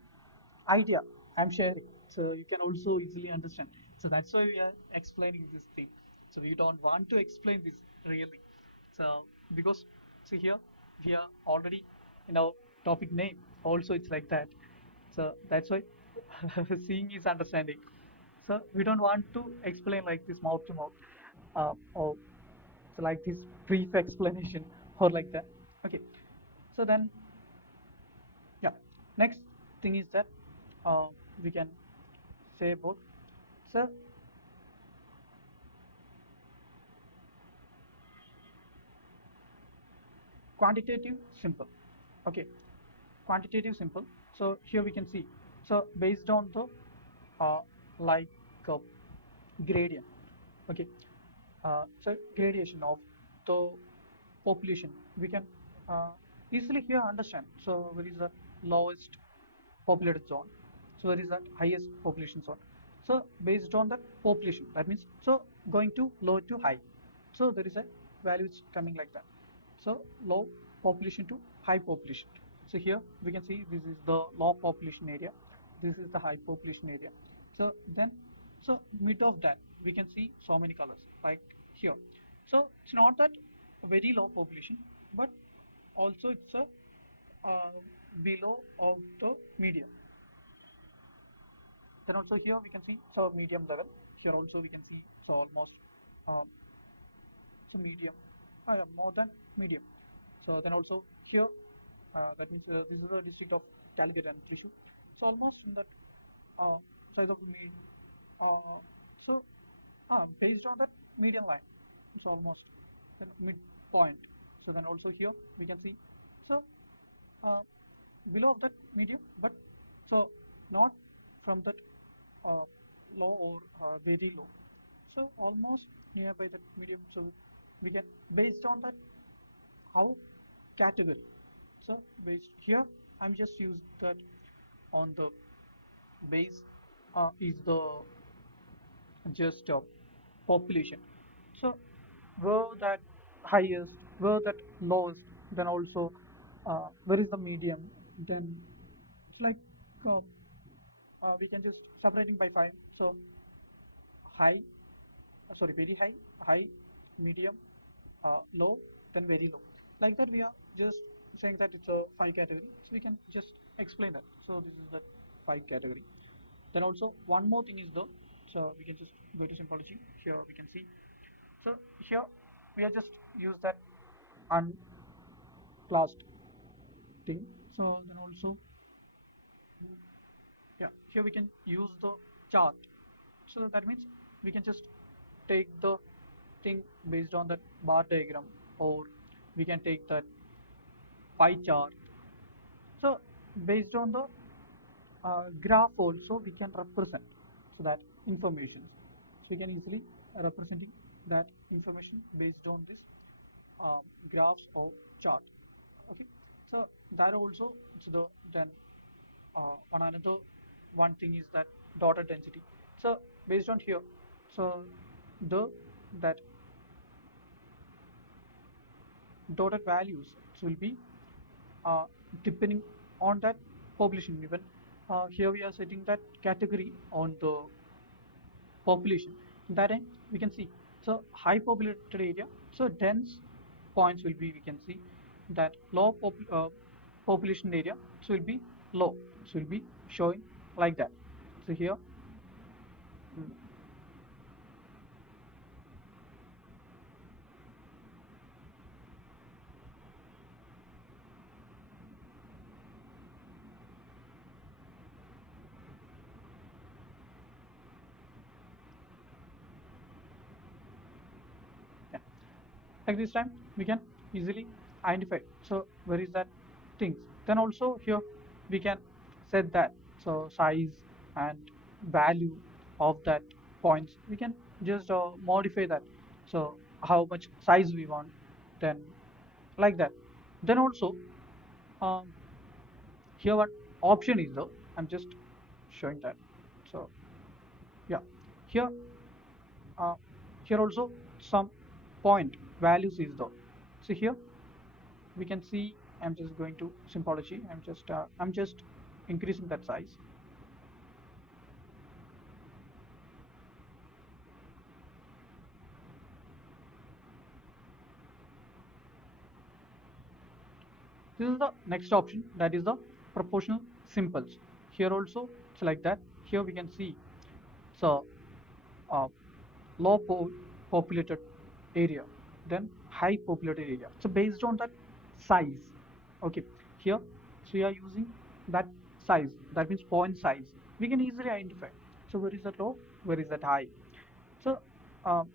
idea I'm sharing? So you can also easily understand. So that's why we are explaining this thing. So we don't want to explain this really. So because So here we are already in our topic name. Also, it's like that. So that's why seeing is understanding. So we don't want to explain like this mouth to mouth, or so like this brief explanation or like that. Okay. So then, yeah. Next thing is that uh, we can say about, so quantitative simple. Okay, quantitative simple. So here we can see. So based on the uh, like uh, gradient. Okay, so gradation of the population, we can uh, easily here understand. So where is the lowest populated zone? So where is the highest population zone? So based on that population, that means so going to low to high. So there is a values coming like that. So low population to high population. So here we can see this is the low population area. This is the high population area. So then, so mid of that we can see so many colors like here. So it's not that very low population, but also it's a uh, below of the median. Then also here we can see so medium level. Here also we can see so almost uh, so medium, yeah, more than medium. So then also here, that means this is the district of Calicut and Thrissur. So almost in that uh, size of the uh, so based on that median line, it's almost the midpoint. So then also here we can see so uh, below of that medium, but so not from that uh, low or very low. So almost nearby that medium. So we can based on that how category. So based here, I'm just use that on the base is the just population. So where that highest, where that lowest, then also where is the medium, then it's like uh, we can just separating by five. So high, sorry, very high, high, medium, low, then very low. Like that, we are just saying that it's a five category. So we can just explain that. So this is the five category. Then also one more thing is the, so we can just go to symbology. Here we can see. So here we are just use that unclassed thing. So then also, yeah, here we can use the chart. So that means we can just take the thing based on that bar diagram, or we can take that pie chart. So based on the graph also we can represent so that information. So we can easily representing that information based on this graphs or chart. Okay, so that also so the then on another one thing is that data density. So based on here, so the that dotted values will be uh, depending on that population. Even here we are setting that category on the population. That end we can see so high populated area. So dense points will be, we can see that low population area, so will be low. So will be showing like that. So here, mm, yeah. Like this time we can easily identify so where is that things. Then also here we can set that so size and value of that points, we can just modify that. So how much size we want, then like that. Then also um, here what option is though, I'm just showing that. So yeah, here uh, here also some point values is though. So here we can see, I'm just going to symbology, I'm just increasing that size. This is the next option, that is the proportional symbols. Here also it's like that. Here we can see so uh, low populated area, then high populated area. So based on that size, okay, here, so we are using that size, that means point size. We can easily identify. So where is that low? Where is that high? So, um,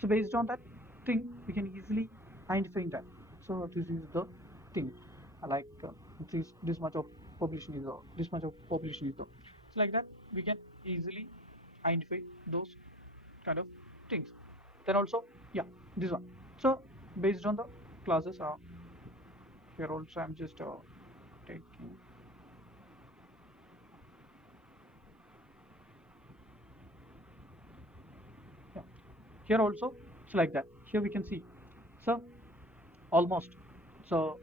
so based on that thing, we can easily identify that. So this is the thing. Like this much of population is this much of population is. So like that, we can easily identify those kind of things. Then also, yeah, this one. So based on the classes, here also I'm just taking. Yeah. Here also, it's like that. Here we can see. So almost. So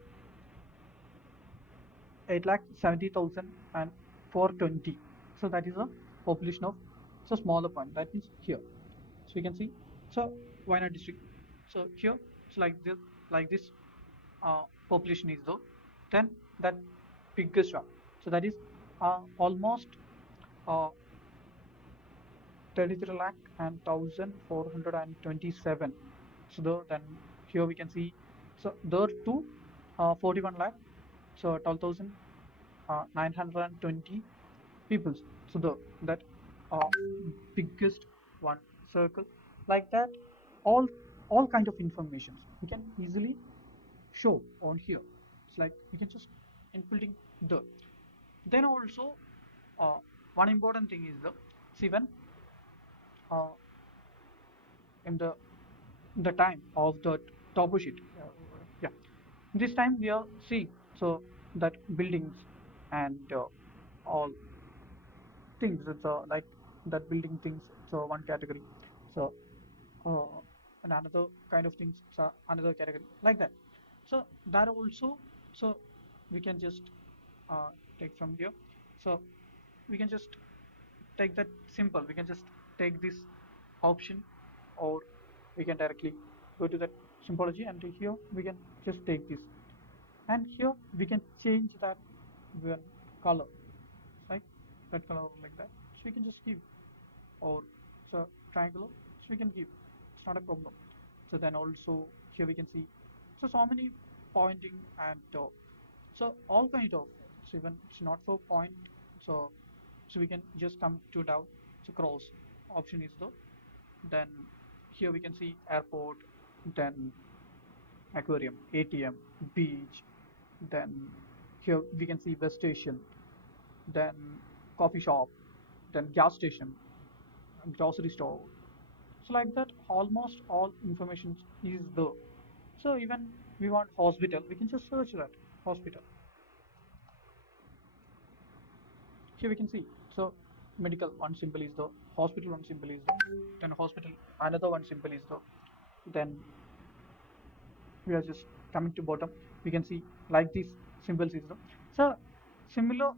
8,70,000 and 420. So that is the population of, it's a smaller point. That means here. So we can see. So why not district? So here it's like this population is though. Then that biggest one. So that is almost uh, 33 lakh and 1,427. So then here we can see. So there too 41 lakh. So 12,920 people. So that uh, biggest one circle, like that, all all kind of information we can easily show on here. It's like we can just inputting the. Then also uh, one important thing is the, see when uh, in the time of the topo sheet, yeah, this time we are seeing so that buildings and all things, it's like that building things, so one category. So uh, and another kind of things, so another category, like that. So that also, so we can just take from here. So we can just take that simple, we can just take this option, or we can directly go to that symbology, and here we can just take this, and here we can change that one color, like that color, like that. So we can just give, or so triangular, so we can give, it's not a problem. So then also here we can see, so many pointing and so all kind of, so even it's not for point. So we can just come to down, so cross option is the, then here we can see airport, then aquarium, ATM, beach, then here we can see bus station, then coffee shop, then gas station, grocery store. So like that, almost all information is there. So even we want hospital, we can just search that hospital. Here we can see. So medical one symbol is the, hospital one symbol is the, then hospital another one symbol is the, then we are just coming to bottom. We can see like these symbols is the, so similar,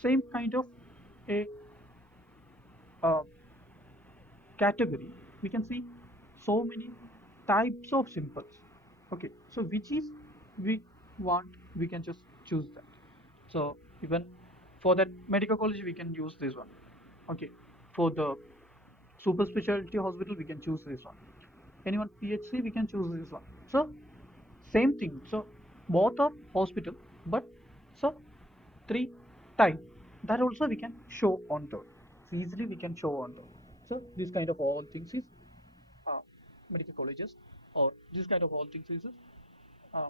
same kind of a uh, category, we can see so many types of symbols. Okay, so which is we want, we can just choose that. So even for that medical college we can use this one. Okay, for the super specialty hospital we can choose this one. Anyone PHC we can choose this one. So same thing, so both are hospital, but so three type, that also we can show on top. So easily we can show on top. So this kind of all things is uh, medical colleges, or this kind of all things is uh,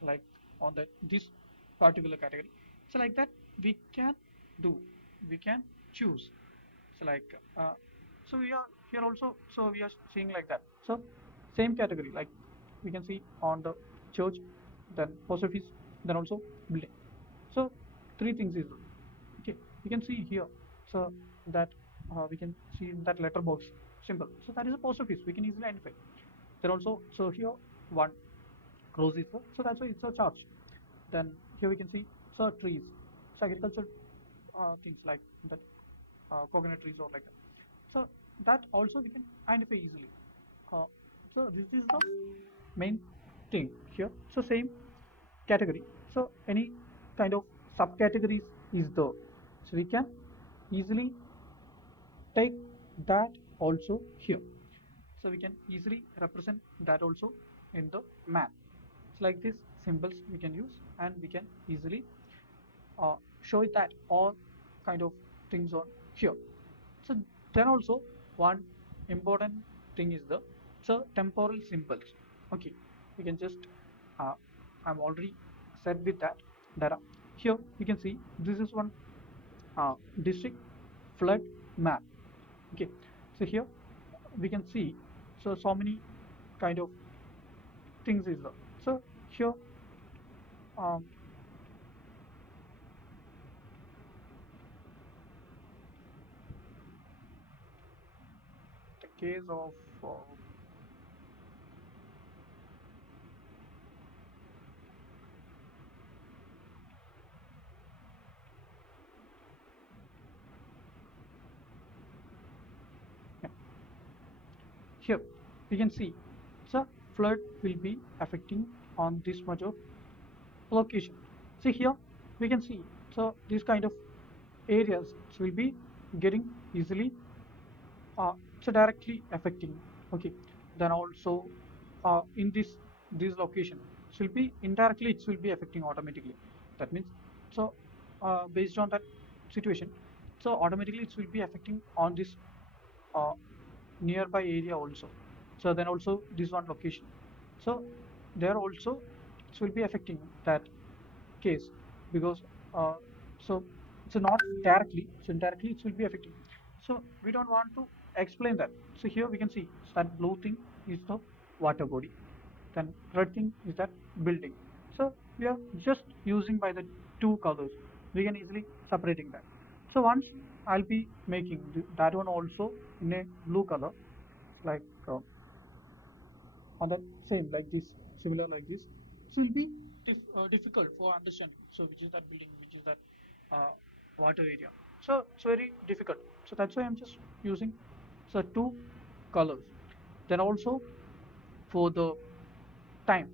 like on that this particular category. So like that we can do, we can choose. So like so we are here also, so we are seeing like that. So same category, like we can see on the church, then post office, then also building. So three things is, okay, we can see here. So that we can see that letter box symbol, so that is a post office, we can easily identify. Then also, so here one cross is the, so that's why it's a charge. Then here we can see, so trees, so agricultural things like that, coconut trees or like that. So that also we can identify easily. uh, so this is the main thing here. So same, category. So any kind of subcategories is there. So we can easily take that also here. So we can easily represent that also in the map. It's like this symbols we can use, and we can easily show it that all kind of things on here. So then also one important thing is the temporal symbols. Okay, we can just uh, I'm already set with that data. Here we can see this is one district flood map. Okay, so here we can see so many kind of things is there. So here um, the case of yeah, here we can see so flood will be affecting on this much of location. See here we can see so these kind of areas will be getting easily so directly affecting. Okay, then also in this location it will be indirectly it will be affecting automatically. That means so based on that situation, so automatically it will be affecting on this uh, nearby area also. So then also this one location, so there also it will be affecting that case because uh, so so not directly, so indirectly it will be affecting. So we don't want to explain that. So here we can see that blue thing is the water body, then red thing is that building. So we are just using by the two colors, we can easily separating that. So once I'll be making that one also in a blue color, like on that same like this, similar like this, so it will be difficult for understanding. So which is that building, which is that uh, water area. So it's very difficult. So that's why I'm just using so two colors. Then also for the time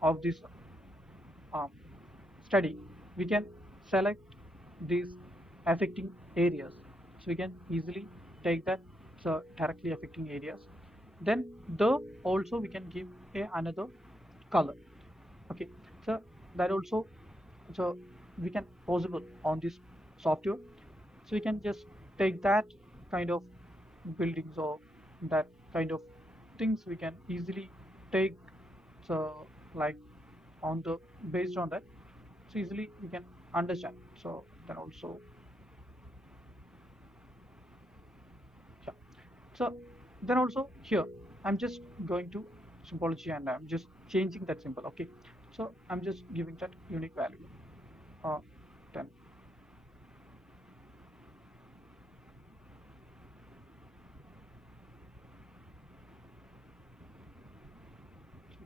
of this um, study, we can select these affecting areas. So we can easily take that so directly affecting areas. Then the also we can give a another color. Okay, so that also so we can possible on this software. So we can just take that kind of buildings or that kind of things we can easily take so like on the based on that, so easily we can understand. So then also yeah, so then also here I'm just going to symbology and I'm just changing that symbol. Okay, so I'm just giving that unique value uh, then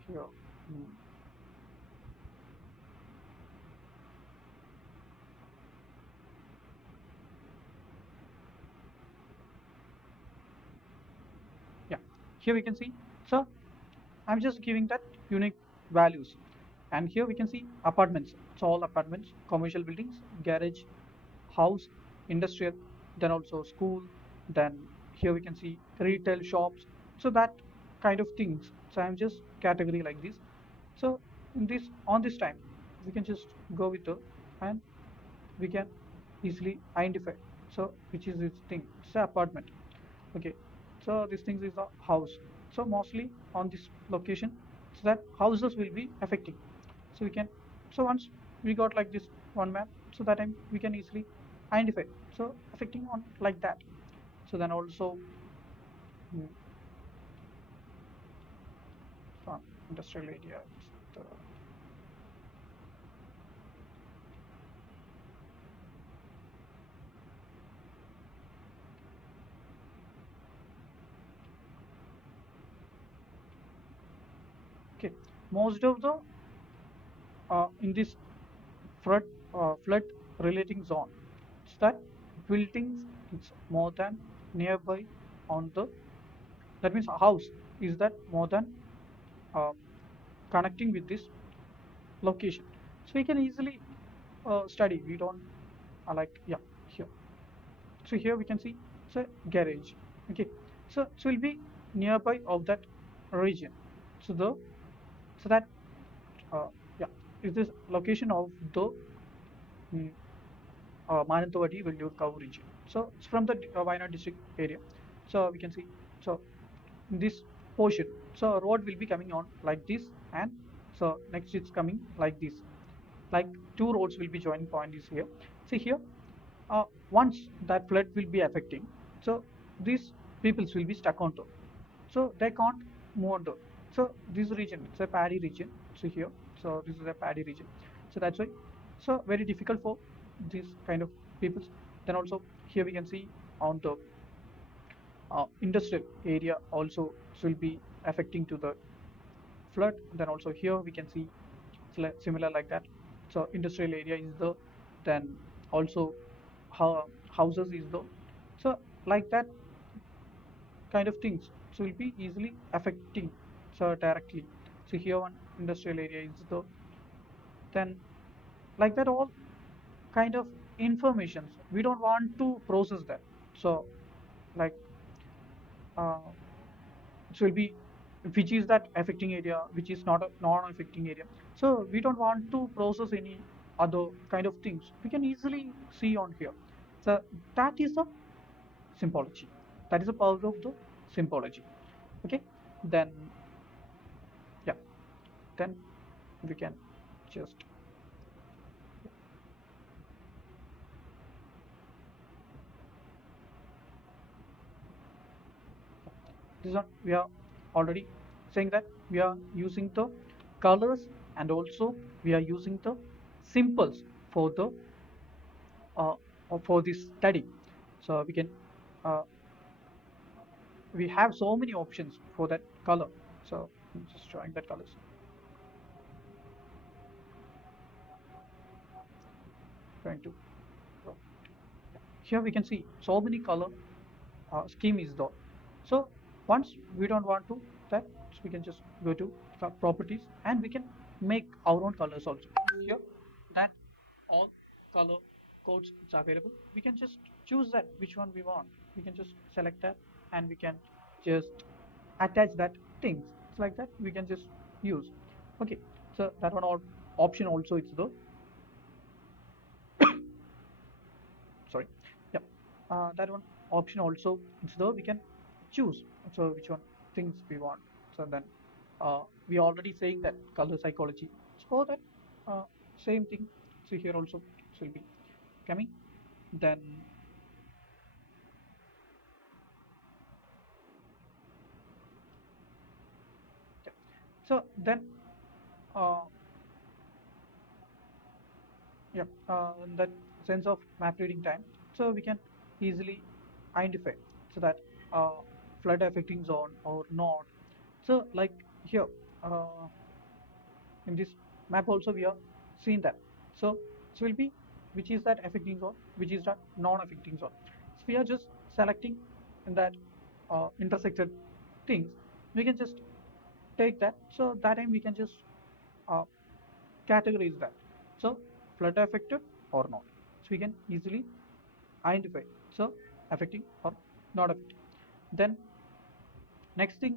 here mm, yeah, here we can see so I'm just giving that unique values. And here we can see apartments. It's all apartments, commercial buildings, garage, house, industrial, then also school. Then here we can see retail shops. So that kind of things. So I'm just category like this. So in this on this time, we can just go with the and we can easily identify. So which is this thing? It's an apartment. Okay, so this thing is the house. So mostly on this location, so that houses will be affecting. So we can so once we got like this one map, so that time we can easily identify. So affecting on like that. So then also mm, from industrial area. The, okay, most of the in this flood flood relating zone, it's that buildings it's more than nearby on the, that means a house is that more than uh, connecting with this location. So we can easily study. We don't like, yeah, here. So here we can see it's a garage. Okay, so will be nearby of that region. So the so that uh, yeah, is this location of the mm, Mananthavadi Vellur Kavu region. So it's from the Wayanad district area. So we can see, so in this portion, so road will be coming on like this, and so next it's coming like this. Like two roads will be joining point is here. See here, once that flood will be affecting, so these peoples will be stuck on top. So they can't move on top. So this region, it's a paddy region. So here, so this is a paddy region. So that's why, so very difficult for these kind of peoples. Then also here we can see on the industrial area also will be affecting to the flood. Then also here we can see similar like that. So industrial area is the, then also houses is the, so like that kind of things, so will be easily affecting so directly. So here one industrial area is the, then like that all kind of informations we don't want to process that. So like uh, it will be which is that affecting area, which is not a non-affecting area. So we don't want to process any other kind of things. We can easily see on here. So that is the symbology. That is the power of the symbology. Okay. Then yeah. Then we can just, this one we are already saying that we are using the colors, and also we are using the symbols for the uh, for this study. So we can uh, we have so many options for that color. So I'm just showing that colors. Trying to, here we can see so many color scheme is there. So once we don't want to that, so we can just go to properties, and we can make our own colors also. Here that all color codes is available. We can just choose that which one we want. We can just select that, and we can just attach that things. It's like that we can just use. Okay, so that one all option also it's the, sorry, yeah, that one option also it's there. We can choose so which one things we want. So then we are already saying that color psychology, so that uh, same thing. So here also it will be coming. Then yeah. So then uh, yeah, in that sense of map reading time, so we can easily identify so that uh, flood affecting zone or not. So like here, in this map also we are seeing that. So it will be which is that affecting zone, which is that non-affecting zone. So we are just selecting in that intersected things. We can just take that. So that time we can just uh, categorize that. So flood affected or not. So we can easily identify. So affecting or not affecting. Then next thing,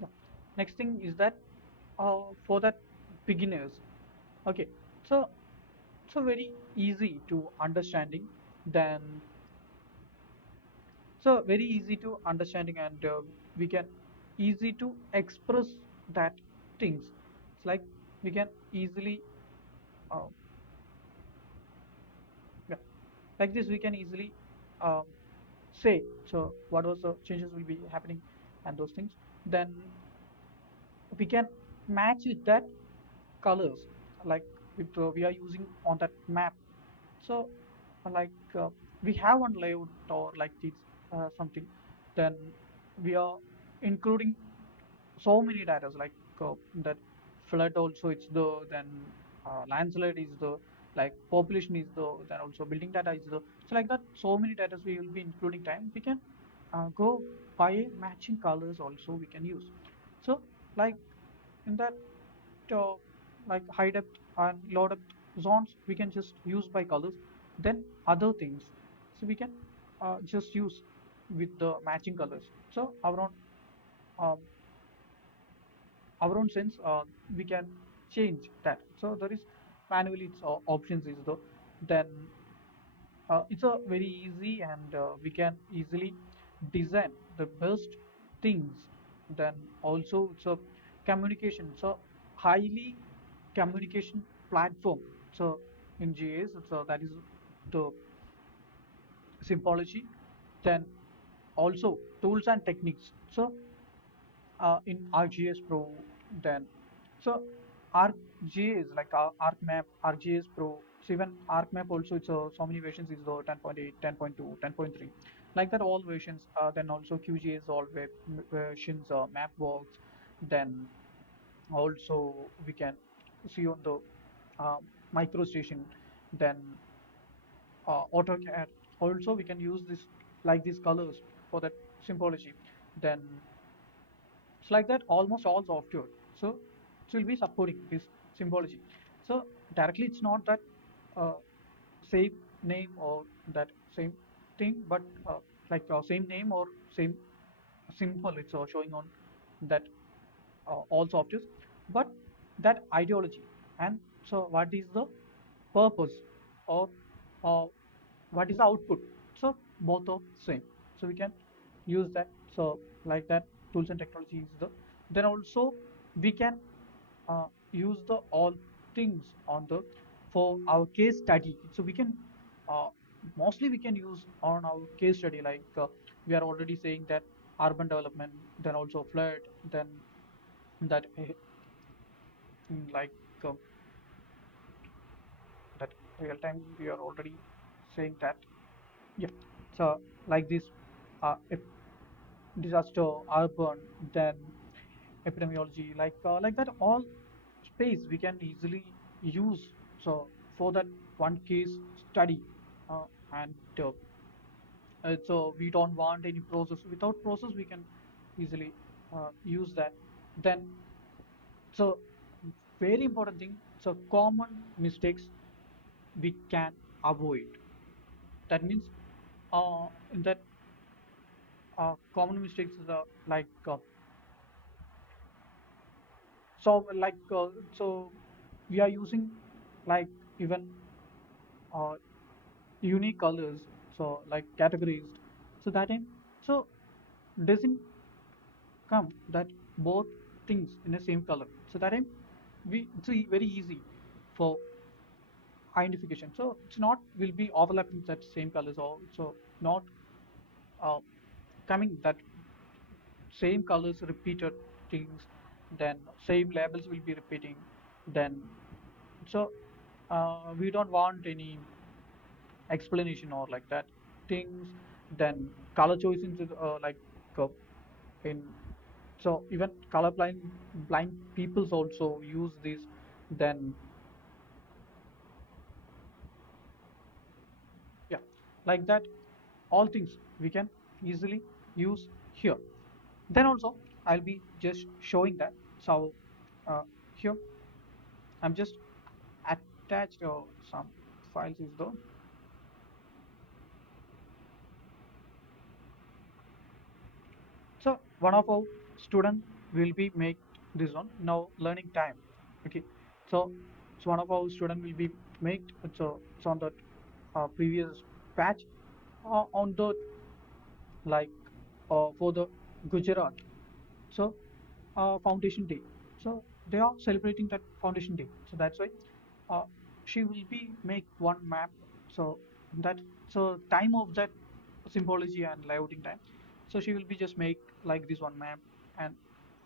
yeah, next thing is that for that beginners. Okay, so so very easy to understanding. Then so very easy to understanding, and we can easy to express that things. It's like we can easily uh, yeah, like this we can easily um, say so what was the changes will be happening and those things. Then we can match with that colors, like we are using on that map. So like we have one layout or like this something. Then we are including so many data like that flood also it's the, then landslide is the, like population is the, then also building data is the. So like that so many data we will be including time. We can go by matching colors also we can use. So like in that uh, like high depth and low depth zones we can just use by colors. Then other things, so we can just use with the matching colors. So um, our own sense we can change that. So there is manually it's options is the, then it's a very easy and we can easily design the best things. Then also it's a communication, so highly communication platform. So in GIS it's that is the symbology. Then also tools and techniques. So in ArcGIS Pro, then so ArcGIS like ArcMap, ArcGIS Pro. So even ArcMap also it's so many versions is the 10.8, 10.2, 10.3, like that all versions. Then also QGIS all web versions, MapWorks. Then also we can see on the uh, MicroStation. Then AutoCAD. Also we can use this like these colors for that symbology. Then it's like that almost all software. So it will be supporting this symbology. So directly it's not that uh, same name or that same thing, but like same name or same symbol it's showing on that all softwares, but that ideology. And so what is the purpose or uh, what is the output? So both are same. So we can use that. So like that tools and technology is the, then also we can use the all things on the for our case study. So we can uh, mostly we can use on our case study, like we are already saying that urban development, then also flood, then that like uh, that real time we are already saying that. Yeah. So like this disaster, urban, then epidemiology, like that all space we can easily use. So for that one case study, and so we don't want any process. Without process, we can easily use that. Then so very important thing. So common mistakes we can avoid. That means in that common mistakes is like so like so we are using like even uh, unique colors, so like categories. So that time, so doesn't come that both things in the same color. So that time we it's very easy for identification. So it's not will be overlapping that same colors, or so not uh, coming that same colors repeated things. Then same labels will be repeating. Then so we don't want any explanation or like that things. Then color choices like uh, in, so even color blind peoples also use this. Then yeah, like that all things we can easily use here. Then also I'll be just showing that. So here I'm just attached some files is the, so one of our student will be make this one now learning time. Okay, so so one of our student will be make, so it's on the previous batch on the like for the Gujarat. So foundation day. So they are celebrating that foundation day. So that's why uh, she will be make one map. So that, so time of that symbology and layouting time. So she will be just make like this one map, and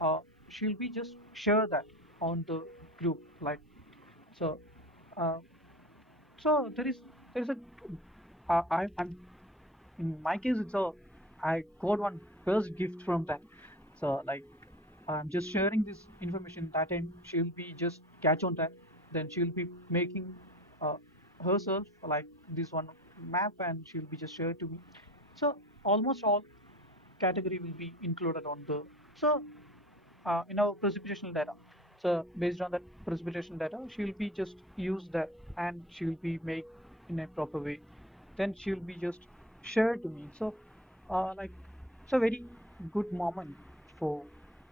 uh, she'll be just share that on the group like. So uh, so there is a I'm in my case it's a, I got one first gift from that. So like I'm just sharing this information, that time she'll be just catch on that. Then she'll be making uh, herself like this one map, and she'll be just share to me. So almost all category will be included on the so in our precipitational data. So based on that precipitational data, she will be just use that and she will be make in a proper way. Then she will be just shared to me. So like it's a very good moment for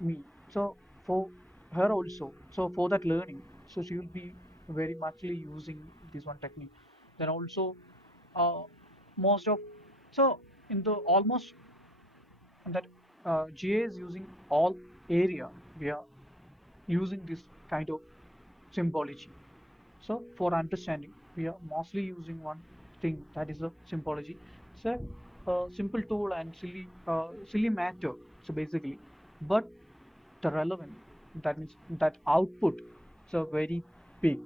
me. So for her also. So for that learning, so she will be very muchly using this one technique. Then also uh, most of so in the almost that GA is using all area. We are using this kind of symbology. So for understanding, we are mostly using one thing that is a symbology. It's a simple tool and silly matter. So basically, but the relevant that means that output so very big.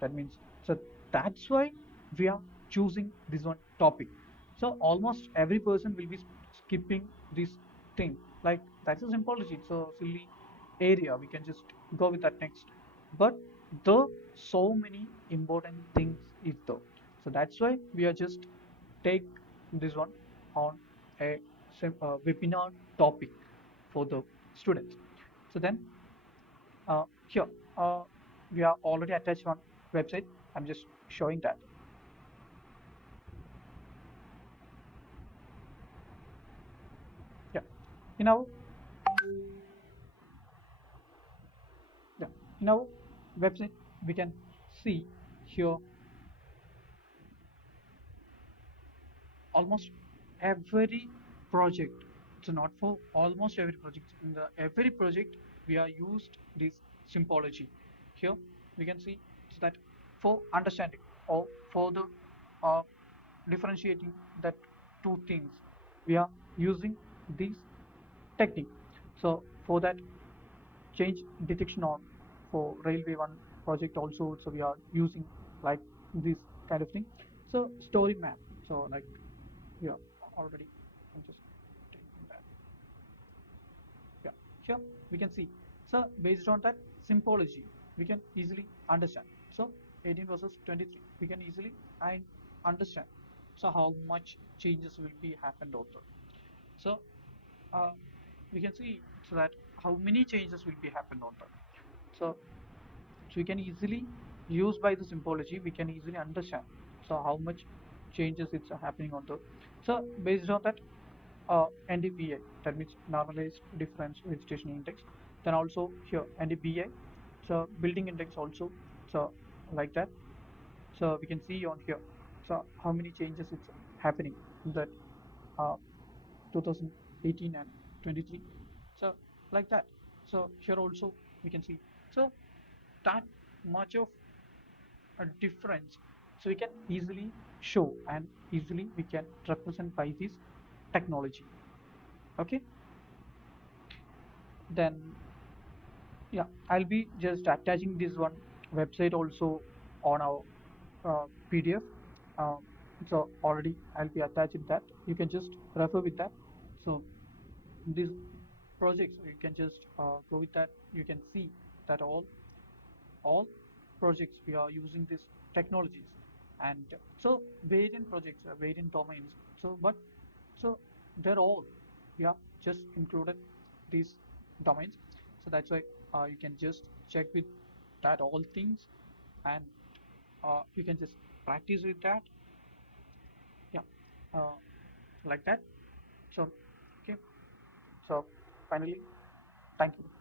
That means so that's why we are choosing this one topic. So almost every person will be skipping this thing like that's a symbology. It's a silly area. We can just go with that next. But the so many important things is though. So that's why we are just take this one on a webinar topic for the students. So then here we are already attached one website. I'm just showing that. Yeah. In our yeah, in our website we can see here almost every project. So not for almost every project. In the every project we are used this symbology. Here we can see so that for understanding or for the uh, differentiating that two things we are using this technique. So for that change detection on for railway one project also, so we are using like this kind of thing. So story map, so like yeah already I'm just taking that. Yeah, here we can see. So based on that symbology, we can easily understand. So 18 versus 23, we can easily and understand. So how much changes will be happened also. So uh, we can see so that how many changes will be happened on that. So so we can easily use by the symbology. We can easily understand. So how much changes it's happening on the. So based on that NDVI, that means normalized difference vegetation index. Then also here NDBI, so building index also. So like that. So we can see on here. So how many changes it's happening in that uh, 2018 and 23. So like that. So here also we can see. So that much of a difference. So we can easily show and easily we can represent by this technology. Okay. Then yeah, I'll be just attaching this one website also on our PDF. Um, so already I'll be attaching that. You can just refer with that. So these projects you can just go with that. You can see that all projects we are using these technologies, and so variant projects, variant domains. So but so they're all we have just included these domains. So that's why you can just check with that all things, and you can just practice with that. Yeah, uh, like that. So okay. So finally, thank you.